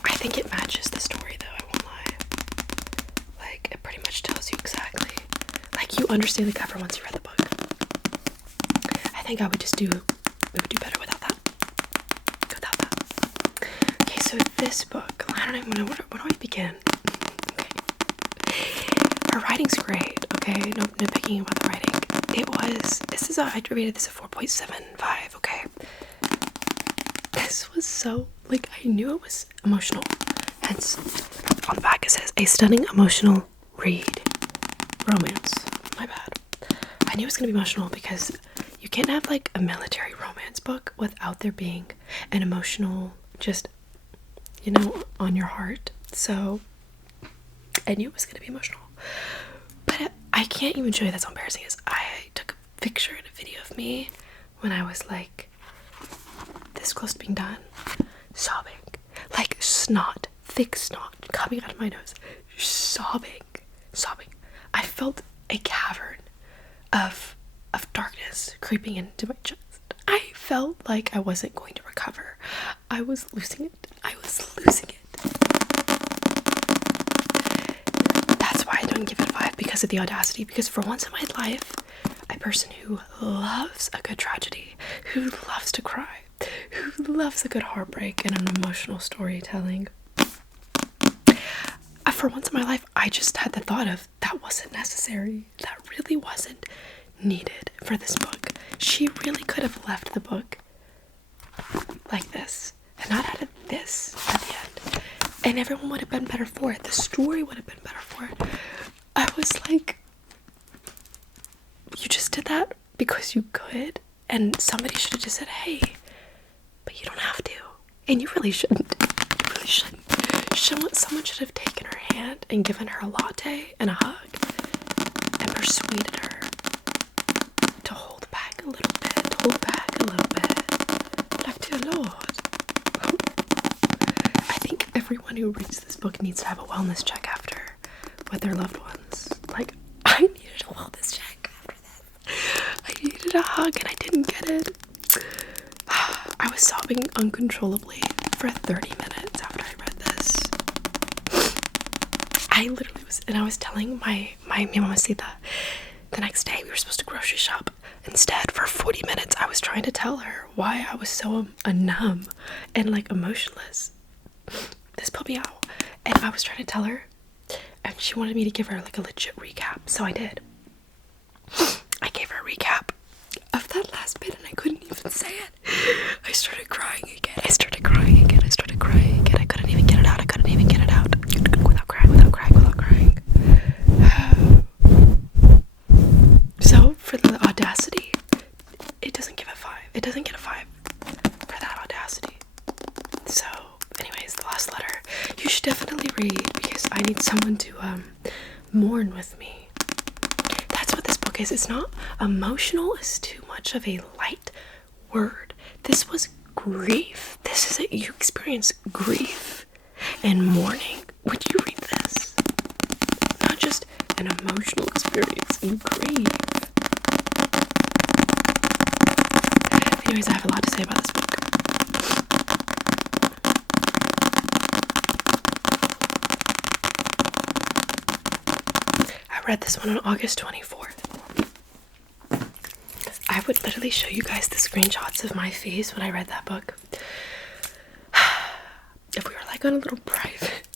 I think it matches the story, though, I won't lie. Like, it pretty much tells you exactly. Like, you understand the cover once you read the book. I think it would do better without that. Okay, so this book, I don't even know, where do I begin? Okay. Her writing's great, okay? No nitpicking about the writing. I rated this a 4.75, okay? This was so, like, I knew it was emotional. Hence, on the back it says, a stunning emotional read. Romance. My bad. I knew it was going to be emotional because you can't have, like, a military romance book without there being an emotional, just, you know, on your heart. So, I knew it was going to be emotional. But I can't even show you, that's how embarrassing it is. I took a picture and a video of me when I was, like, this close to being done, sobbing. Like, snot, thick snot coming out of my nose. Sobbing. I felt a cavern of darkness creeping into my chest. I felt like I wasn't going to recover. I was losing it. That's why I don't give it a 5, because of the audacity. Because for once in my life, a person who loves a good tragedy, who loves to cry, who who loves a good heartbreak and an emotional storytelling? For once in my life, I just had the thought of, that wasn't necessary. That really wasn't needed for this book. She really could have left the book like this and not added this at the end. And everyone would have been better for it. The story would have been better for it. I was like, you just did that because you could? And somebody should have just said, hey, but you don't have to. And you really shouldn't. You really shouldn't. Someone should have taken her hand and given her a latte and a hug and persuaded her to hold back a little bit, like, dear Lord. I think everyone who reads this book needs to have a wellness check after with their loved ones. Like, I needed a wellness check after this. I needed a hug and I didn't get it. I was sobbing uncontrollably for 30 minutes after I read this. I literally was, and I was telling my mamacita the next day we were supposed to grocery shop. Instead, for 40 minutes, I was trying to tell her why I was so numb and like emotionless. This put me out. And I was trying to tell her, and she wanted me to give her like a legit recap. So I did. I gave her a recap of that last bit and I couldn't even say it. I started crying again. I couldn't even get it out. Without crying. So for the audacity, it doesn't give a 5. It doesn't get a 5 for that audacity. So anyways, the last letter you should definitely read because I need someone to mourn with me. That's what this book is. It's not emotional. It's too much of a light word. This was grief. You experience grief and mourning when you read this. Not just an emotional experience in grief. Anyways, I have a lot to say about this book. I read this one on August 24th. I would literally show you guys the screenshots of my face when I read that book. If we were like on a little private,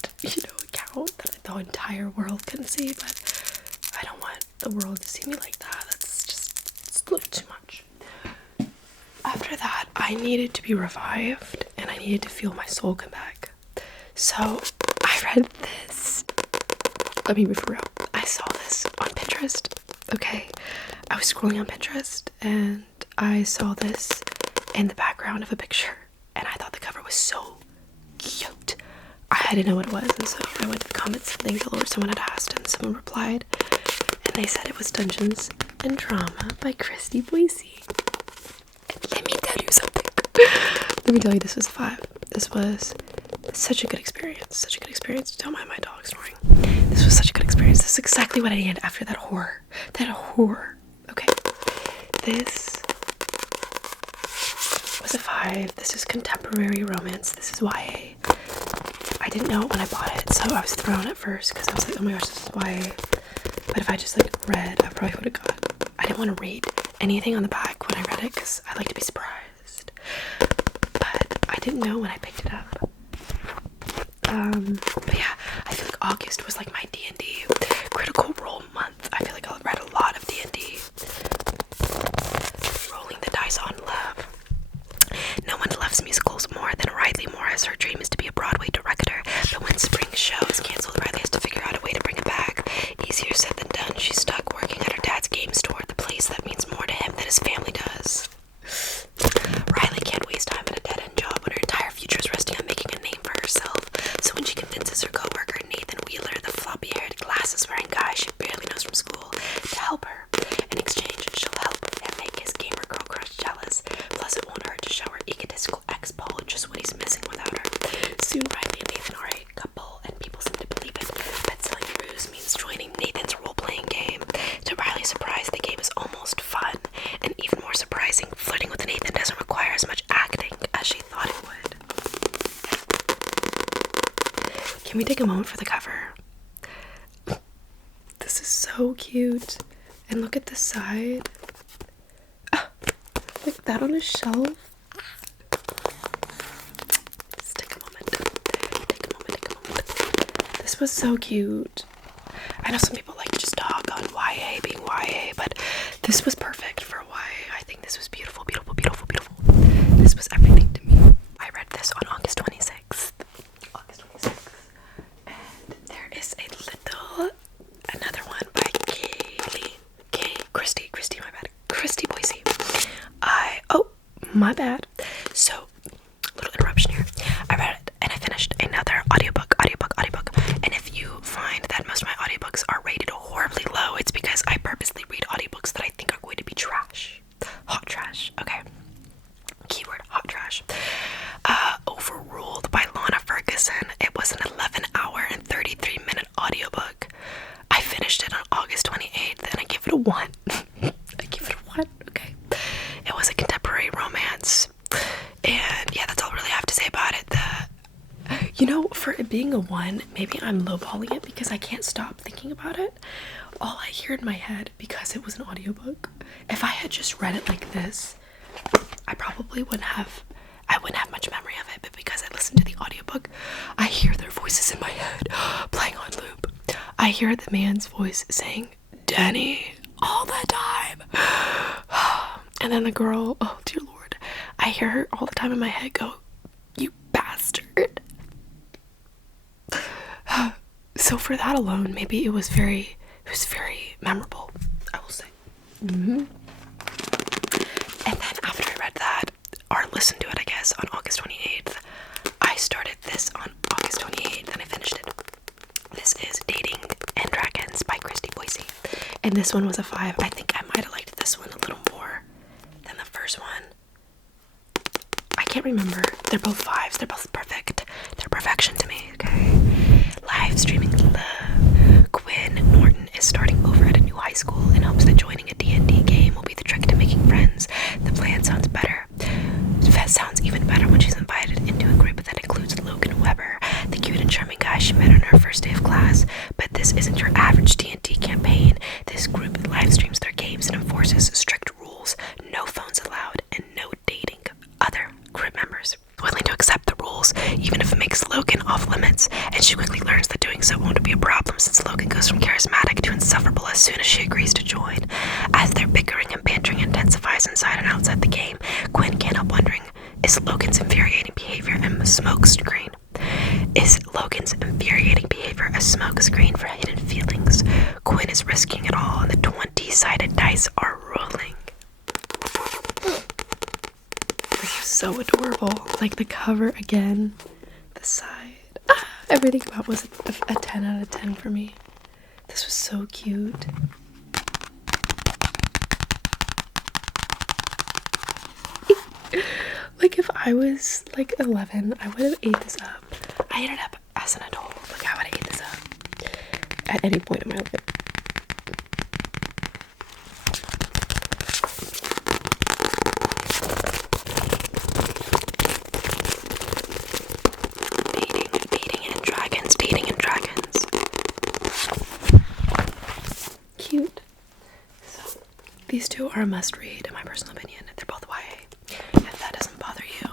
account that the entire world can see, but I don't want the world to see me like that. It's a little too much. After that, I needed to be revived and I needed to feel my soul come back. So I read this. Let me be for real. I saw this on Pinterest. Okay, I was scrolling on Pinterest and I saw this in the background of a picture and I thought the cover was so cute. I didn't know what it was, and so I went to the comments and Tingle, or someone had asked and someone replied and they said it was Dungeons and Drama by Christy Boise. And let me tell you something. Let me tell you, this was a 5. This was such a good experience. Don't mind my dog snoring. This was such a good experience. This is exactly what I needed after that horror. Okay. This was a 5. This is contemporary romance. This is YA. I didn't know it when I bought it, so I was thrown at first because I was like, oh my gosh, this is YA. But if I just read, I probably would have got it. I didn't want to read anything on the back when I read it because I like to be surprised. But I didn't know when I picked it up. But yeah, I feel like August was like my D&D Critical Role month. I feel like I read a lot of D&D. Rolling the dice on love. No one loves musicals more than Riley Morris. Her dream is to be a Broadway director, but when spring show is canceled, Riley has to figure out a way to bring it back. Easier said than done. She's stuck working at her dad's game store, the place that means more to him than his family does. Riley can't waste time at a dead-end job when her entire future is resting on making a name for herself. So when she convinces her coworker Nathan Wheeler, the floppy-haired, glasses-wearing guy she barely knows from school, to help her, in exchange, she'll help and make his gamer girl crush jealous. Plus, it won't hurt to show her egotistical ex-Paul just what he's missing without her. Soon, Riley and Nathan are a couple, and people seem to believe it. Bed-selling ruse means joining Nathan's role-playing game. To Riley's surprise, the game is almost fun, and even more surprising, flirting with Nathan doesn't require as much acting as she thought it would. Can we take a moment for the cover? This is so cute. And look at the side. Like that on a shelf. This was so cute. I know some people like to just talk on YA being YA, but this was perfect for YA. I think this was beautiful, beautiful, beautiful, beautiful. This was everything to me. I read this on August 26th. August 26th. And there is a little, another one by Christy, my bad. Christy Boise. Oh, my bad. So, little interruption here. I read it and I finished another audiobook. And if you find that most of my audiobooks are rated horribly low, it's because I purposely read audiobooks that I think are going to be trash. Hot trash. Okay. Keyword hot trash. Overruled by Lana Ferguson. It was an 11-hour and 33-minute audiobook. I finished it on August 28th and I give it a 1. I give it a 1, okay. It was a contemporary romance. And yeah, that's all I really have to say about it. For it being a 1, maybe I'm lowballing it because I can't stop thinking about it. All I hear in my head, because it was an audiobook, if I had just read it like this, I probably wouldn't have much memory of it, but because I listened to the audiobook, I hear their voices in my head playing on loop. I hear the man's voice saying, Danny, all the time. And then the girl, oh dear Lord, I hear her all the time in my head go, you bastard. So for that alone, maybe it was very memorable, I will say. And then after I read that, or listened to it, I guess, on August 28th, I started this on August 28th and I finished it. This is Dating and Dragons by Christy Boise. And this one was a 5. I think I might have liked this one a little more than the first one. I can't remember. They're both 5s. They're both perfect. They're perfection to me, okay? Live streaming love. Quinn Norton is starting over at a new high school in hopes that joining a D&D game will be the trick to making friends. The plan sounds better. That sounds even better when she's invited into a group that includes Logan Weber, the cute and charming guy she met on her first day of class. But this isn't your average D&D campaign. This group live streams their games and enforces strict rules. No phones allowed and no dating. Other group members willing to accept the rules, even if it makes Logan off limits, and she quickly learns that doing so won't be a problem since Logan goes from charismatic to insufferable as soon as she agrees to join. As their bickering and bantering intensifies inside and outside the game, Quinn can't help wondering, is Logan's infuriating behavior a smokescreen? Is Logan's infuriating behavior a smokescreen for hidden feelings? Quinn is risking it all and the 20-sided dice are rolling. This is so adorable. Like the cover again, the side. Everything about it was a 10 out of 10 for me. This was so cute. Like if I was like 11, I would have ate this up. I ate it up as an adult. Like I would have ate this up at any point in my life. Dating and dragons. Cute. So these two are a must read in my personal opinion. They're both YA. If that doesn't bother you.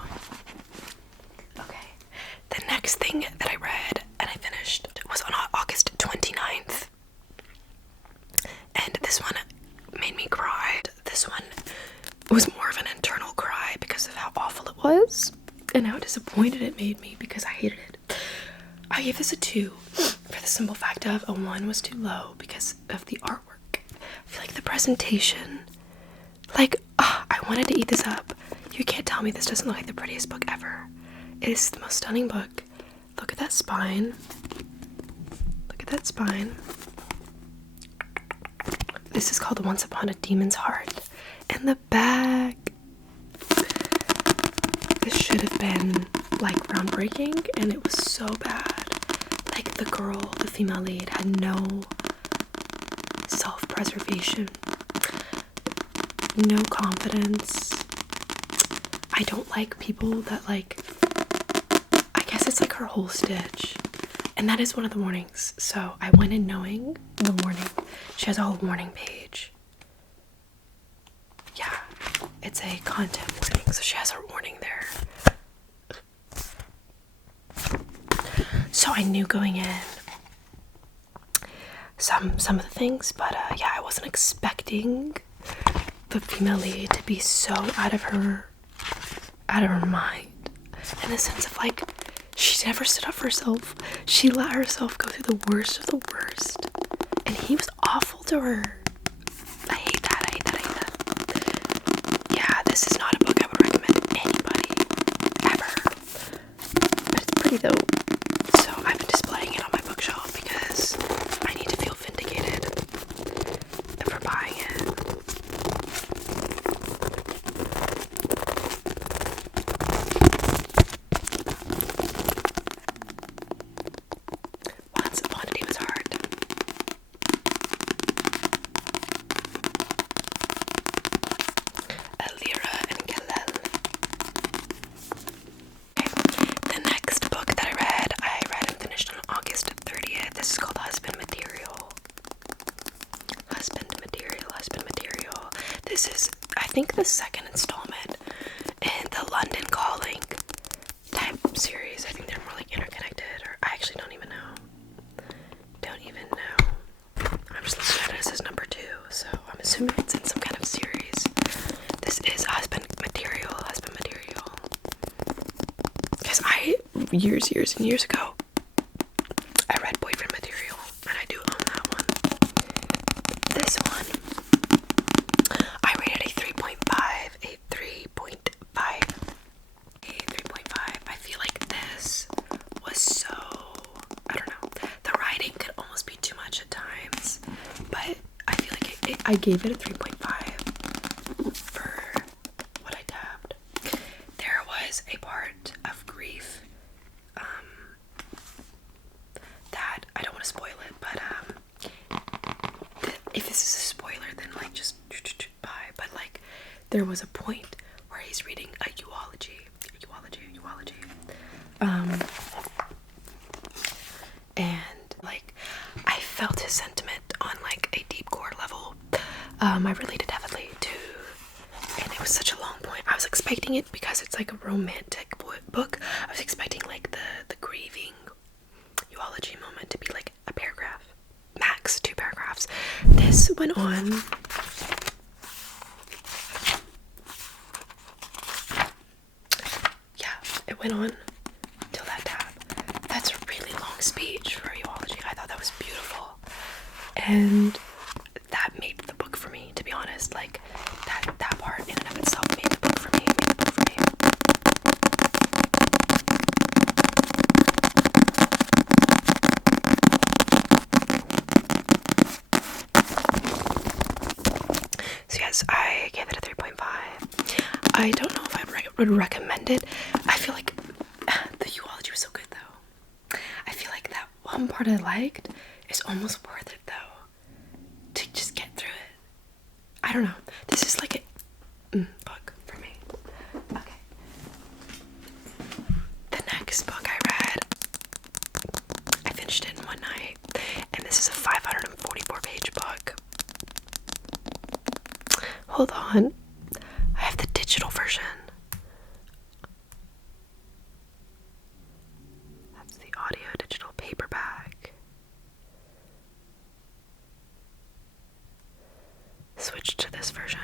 Okay. The next thing that I read and I finished was on August 29th. And this one made me cry. This one was more of an internal cry because of how awful it was and how disappointed it made me because I hated it. I gave this a 2 for the simple fact of a 1 was too low because of the artwork. I feel like the presentation, I wanted to eat this up. You can't tell me this doesn't look like the prettiest book ever. It is the most stunning book. Look at that spine. Look at that spine. This is called Once Upon a Demon's Heart. And the back. This should have been groundbreaking and it was so bad. Like the girl, the female lead, had no self-preservation, no confidence. I don't like people that I guess it's like her whole stitch. And that is one of the warnings. So I went in knowing the warning. She has a whole warning page. Yeah, it's a content warning. So she has her warning there. So I knew going in some of the things, but yeah, I wasn't expecting the female lead to be so out of her mind, in the sense of like, she never stood up for herself. She let herself go through the worst of the worst, and he was awful to her. I hate that. Yeah, this is not a book I would recommend to anybody ever, but it's pretty dope. So I've been displaying it on my bookshelf because I need to feel vindicated for buying it. Once Upon a Demon's Heart. Alira and Kalel. The next book that I read and finished on August 30th. This is called Husband Material. This is, I think, the second installment in the London Calling type series. I think they're more like interconnected, or I actually don't even know. I'm just looking at it. It says number 2, so I'm assuming it's in some kind of series. This is Husband Material. Because years and years ago, I read Boyfriend Material, and I do own that one. This one, I rated a 3.5. I feel like this was so, I don't know, the writing could almost be too much at times, but I feel like I gave it a 3.5 for what I tabbed. There was a part of grief that, I don't want to spoil it, but if this is a spoiler, then like just bye. But like, there was a point where he's reading a eulogy, and like, I felt his sentiment on like a deep core level. I related heavily to, and it was such a long point. I was expecting it, because it's like a romantic book, I was expecting like the grieving eulogy moment to be like a paragraph, max 2 paragraphs. This went on till that tab. That's a really long speech for a eulogy. I thought that was beautiful, and that made the book for me, to be honest. Like, that part in and of itself made the book for me. So yes, I gave it a 3.5. I don't know if I would recommend it. I feel like the eulogy was so good, though. I feel like that one part I liked is almost worth it, though, to just get through it. I don't know. This is like a book for me. Okay. The next book I read, I finished it in one night, and this is a 544-page book. Hold on. I have the digital version. That's the audio digital paperback. Switch to this version.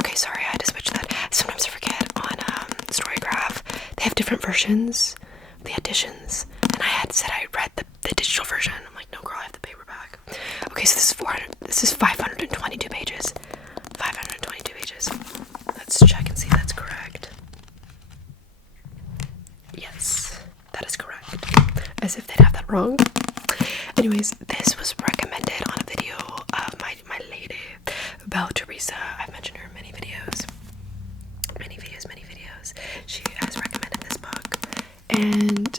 Okay, sorry, I had to switch that. Sometimes I forget on Storygraph, they have different versions, the editions, and I had said I read the digital version. I'm like, no girl, I have the paperback. Okay, so this is 522 pages. 522 pages. Let's check and see if that's correct. Yes, that is correct. As if they'd have that wrong. Anyways, this was recommended on a video of my lady, about Teresa. I've mentioned her in many videos. She has recommended this book, and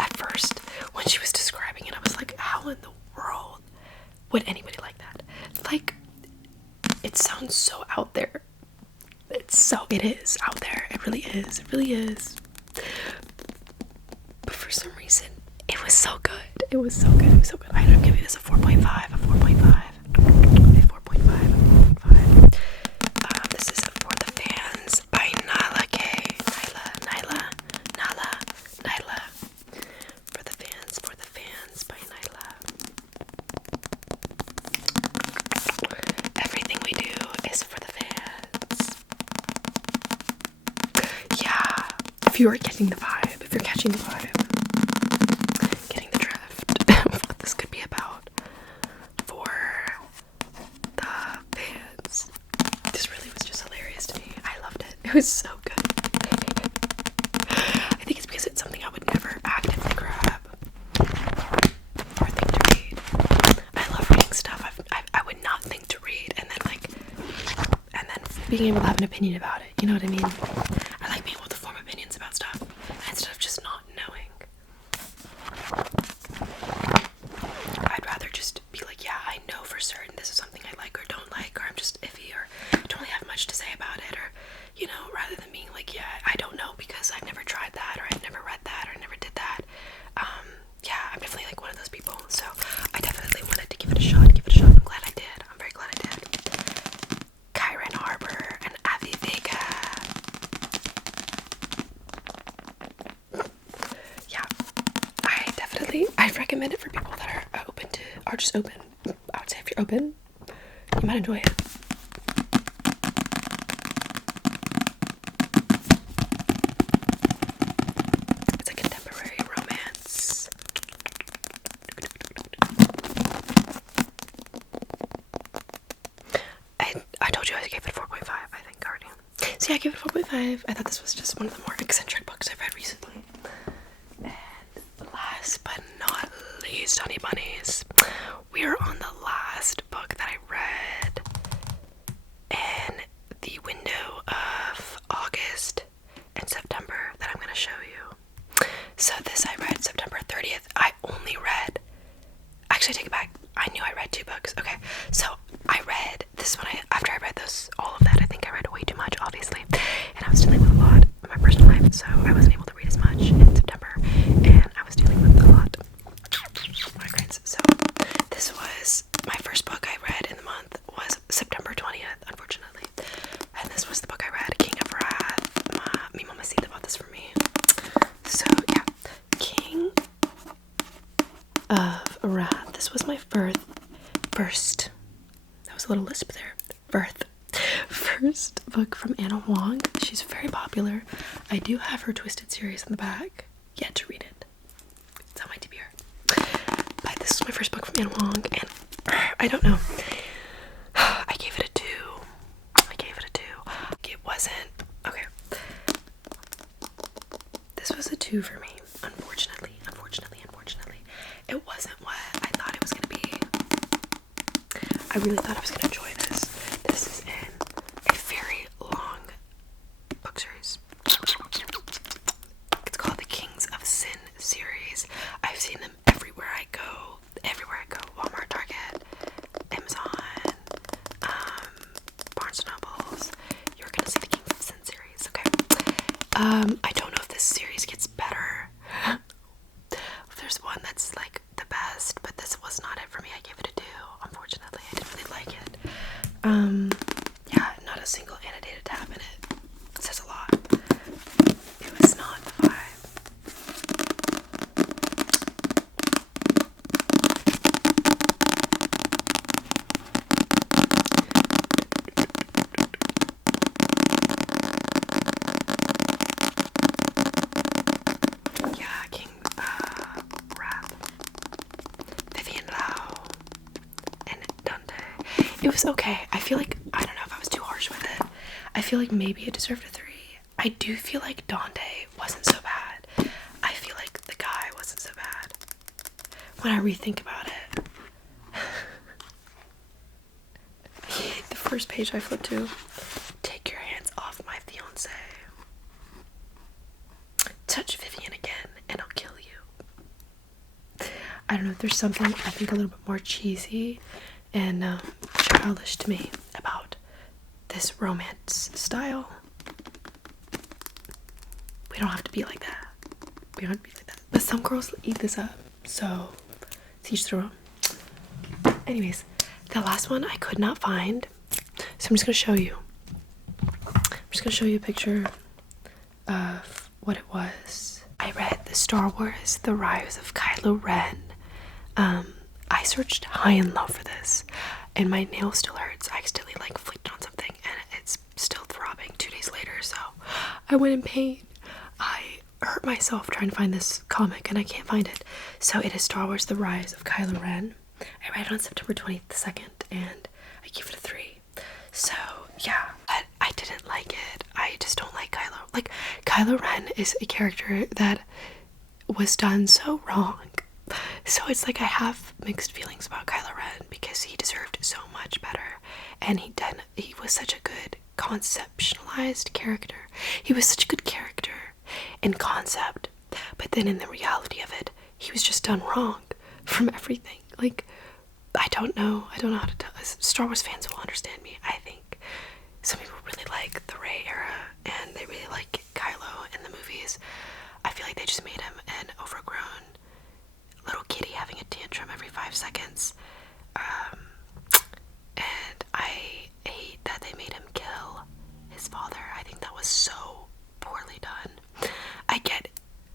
at first, when she was describing it, I was like, how in the world would anybody like that? Like, it sounds so out there. It is out there. It really is. But for some reason, it was so good. I ended up giving this a 4.5. This is For the Fans by Nyla K. Nyla. For the fans by Nyla. you are getting the vibe, if you're catching the vibe, getting the drift, what this could be about for the fans. This really was just hilarious to me. I loved it. It was so good. I think it's because it's something I would never actively grab or think to read. I love reading stuff I would not think to read, and then being able to have an opinion about it. You know what I mean? I like being able to form opinions about stuff instead of just not knowing. I'd rather just be like, yeah, I know for certain this is something I like or don't like, or I'm just iffy, or don't really have much to say about it, or, you know, rather than being like, yeah, I don't know because I've never tried that, or I've never read that, or never did that. Yeah, I'm definitely like one of those people, so I definitely wanted to give it a shot. I'm glad I did. I'm very glad I did. Kyron Harbor and Avi Vega. Yeah, I'd recommend it for people that are just open. I would say if you're open, you might enjoy it. It's a contemporary romance. I told you I gave it 4.5, I think, already. So yeah, I gave it 4.5. I thought this was just one of the more eccentric books I've read recently. And last but not least, honey bunnies, we are on the last book that I read in the window of August and September that I'm going to show you. So this I read September 30th. Actually, I take it back. I knew I read 2 books. Okay, so I read this one. After I read all of that, I think I read way too much, obviously, and I was dealing with a lot in my personal life, so I wasn't able to read as much in September, and I was dealing with a lot of migraines. So this was my first book I read in the month was September 20th, unfortunately, and this was the book I read, King of Wrath. Mi mamacita bought this for me. So yeah, King of Wrath. This was my first. That was a little lisp there. First book from Anna Huang. She's very popular. I do have her Twisted series in the back. Yet to read it. It's on my TBR. But this is my first book from Anna Huang, and I don't know. I gave it a 2. It wasn't okay. This was a 2 for me. Unfortunately. It wasn't what I thought it was gonna be. I really thought I was gonna enjoy this. This is in a very long book series. It's called the Kings of Sin series. I've seen them everywhere I go. Walmart, Target, Amazon, Barnes & Nobles. You're gonna see the Kings of Sin series, okay? I don't know if this series gets better. There's one that's like the best, but this was not it for me. I gave it a 2. Unfortunately, I didn't really like it. Yeah, not a single annotated tab in it. It says a lot. It was not the vibe. Yeah, King Wrath. Vivian Lau and Dante. It was okay. I feel like, I don't know if I was too harsh with it. I feel like maybe it deserved a 3. I do feel like Dante wasn't so bad. I feel like the guy wasn't so bad. When I rethink about it. The first page I flipped to. Take your hands off my fiance. Touch Vivian again and I'll kill you. I don't know, there's something I think a little bit more cheesy and childish to me about this romance style. We don't have to be like that. But some girls eat this up, so to each their own. Anyways, the last one I could not find, so I'm just gonna show you. A picture of what it was. I read the Star Wars The Rise of Kylo Ren. I searched high and low for this, and my nail still hurts. I accidentally flicked on something and it's still throbbing 2 days later, so I went in pain. I hurt myself trying to find this comic and I can't find it. So it is Star Wars The Rise of Kylo Ren. I read it on September 22nd and I gave it a 3. So yeah, but I didn't like it. I just don't like Kylo. Like, Kylo Ren is a character that was done so wrong. So it's like I have mixed feelings about Kylo Ren because he deserved so much better, and he was such a good conceptualized character. He was such a good character in concept, but then in the reality of it, he was just done wrong from everything. Like, I don't know how to tell. Star Wars fans will understand me, I think. Some people really like the Rey era, and they really like Kylo in the movies. I feel like they just made him an overgrown little kitty having a tantrum every 5 seconds. And I hate that they made him kill his father. I think that was so poorly done. I get,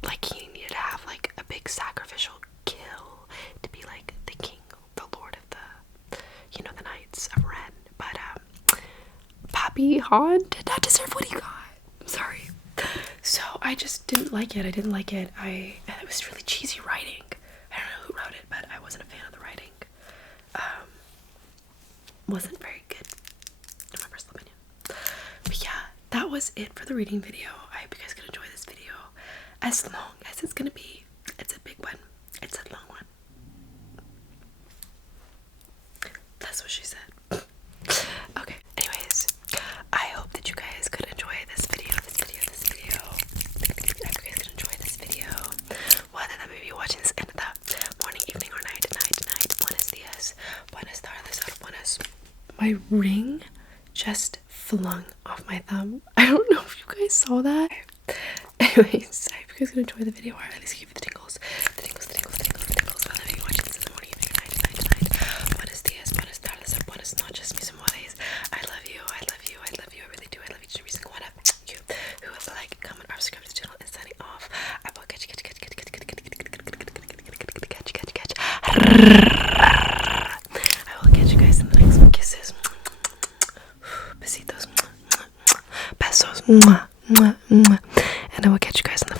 like, he needed to have, like, a big sacrificial kill to be, like, the king, the lord of the, you know, the Knights of Ren. But, Pappy Han did not deserve what he got. I'm sorry. So I just didn't like it. I didn't like it. It was really cheesy writing. I don't know who wrote it, but I wasn't a fan of the writing. Wasn't very good, in my personal opinion. But yeah, that was it for the reading video. I hope you guys can enjoy this video as long as it's gonna be. It's a big one. It's a long one. That's what she said. Okay, anyways, I hope that you guys could enjoy this video. I hope you guys could enjoy this video. Whether that may be watching this in the morning, evening, or night. Buenos dias. Buenas tardes. Buenas. My ring just flung off my thumb. I don't know if you guys saw that. Anyways, I hope you guys could enjoy the video, or at least give you the tingles. The tingles. Whether you watching this in the morning, evening, or night. Buenos dias. Buenas tardes. Buenas noches, mis amores. I love you. I really do. I love each and every single one of you who have like, comment, or subscribe to the channel, and signing off. I will catch. I will catch you guys in the next one. Kisses. Besitos. Besos. And I will catch you guys on the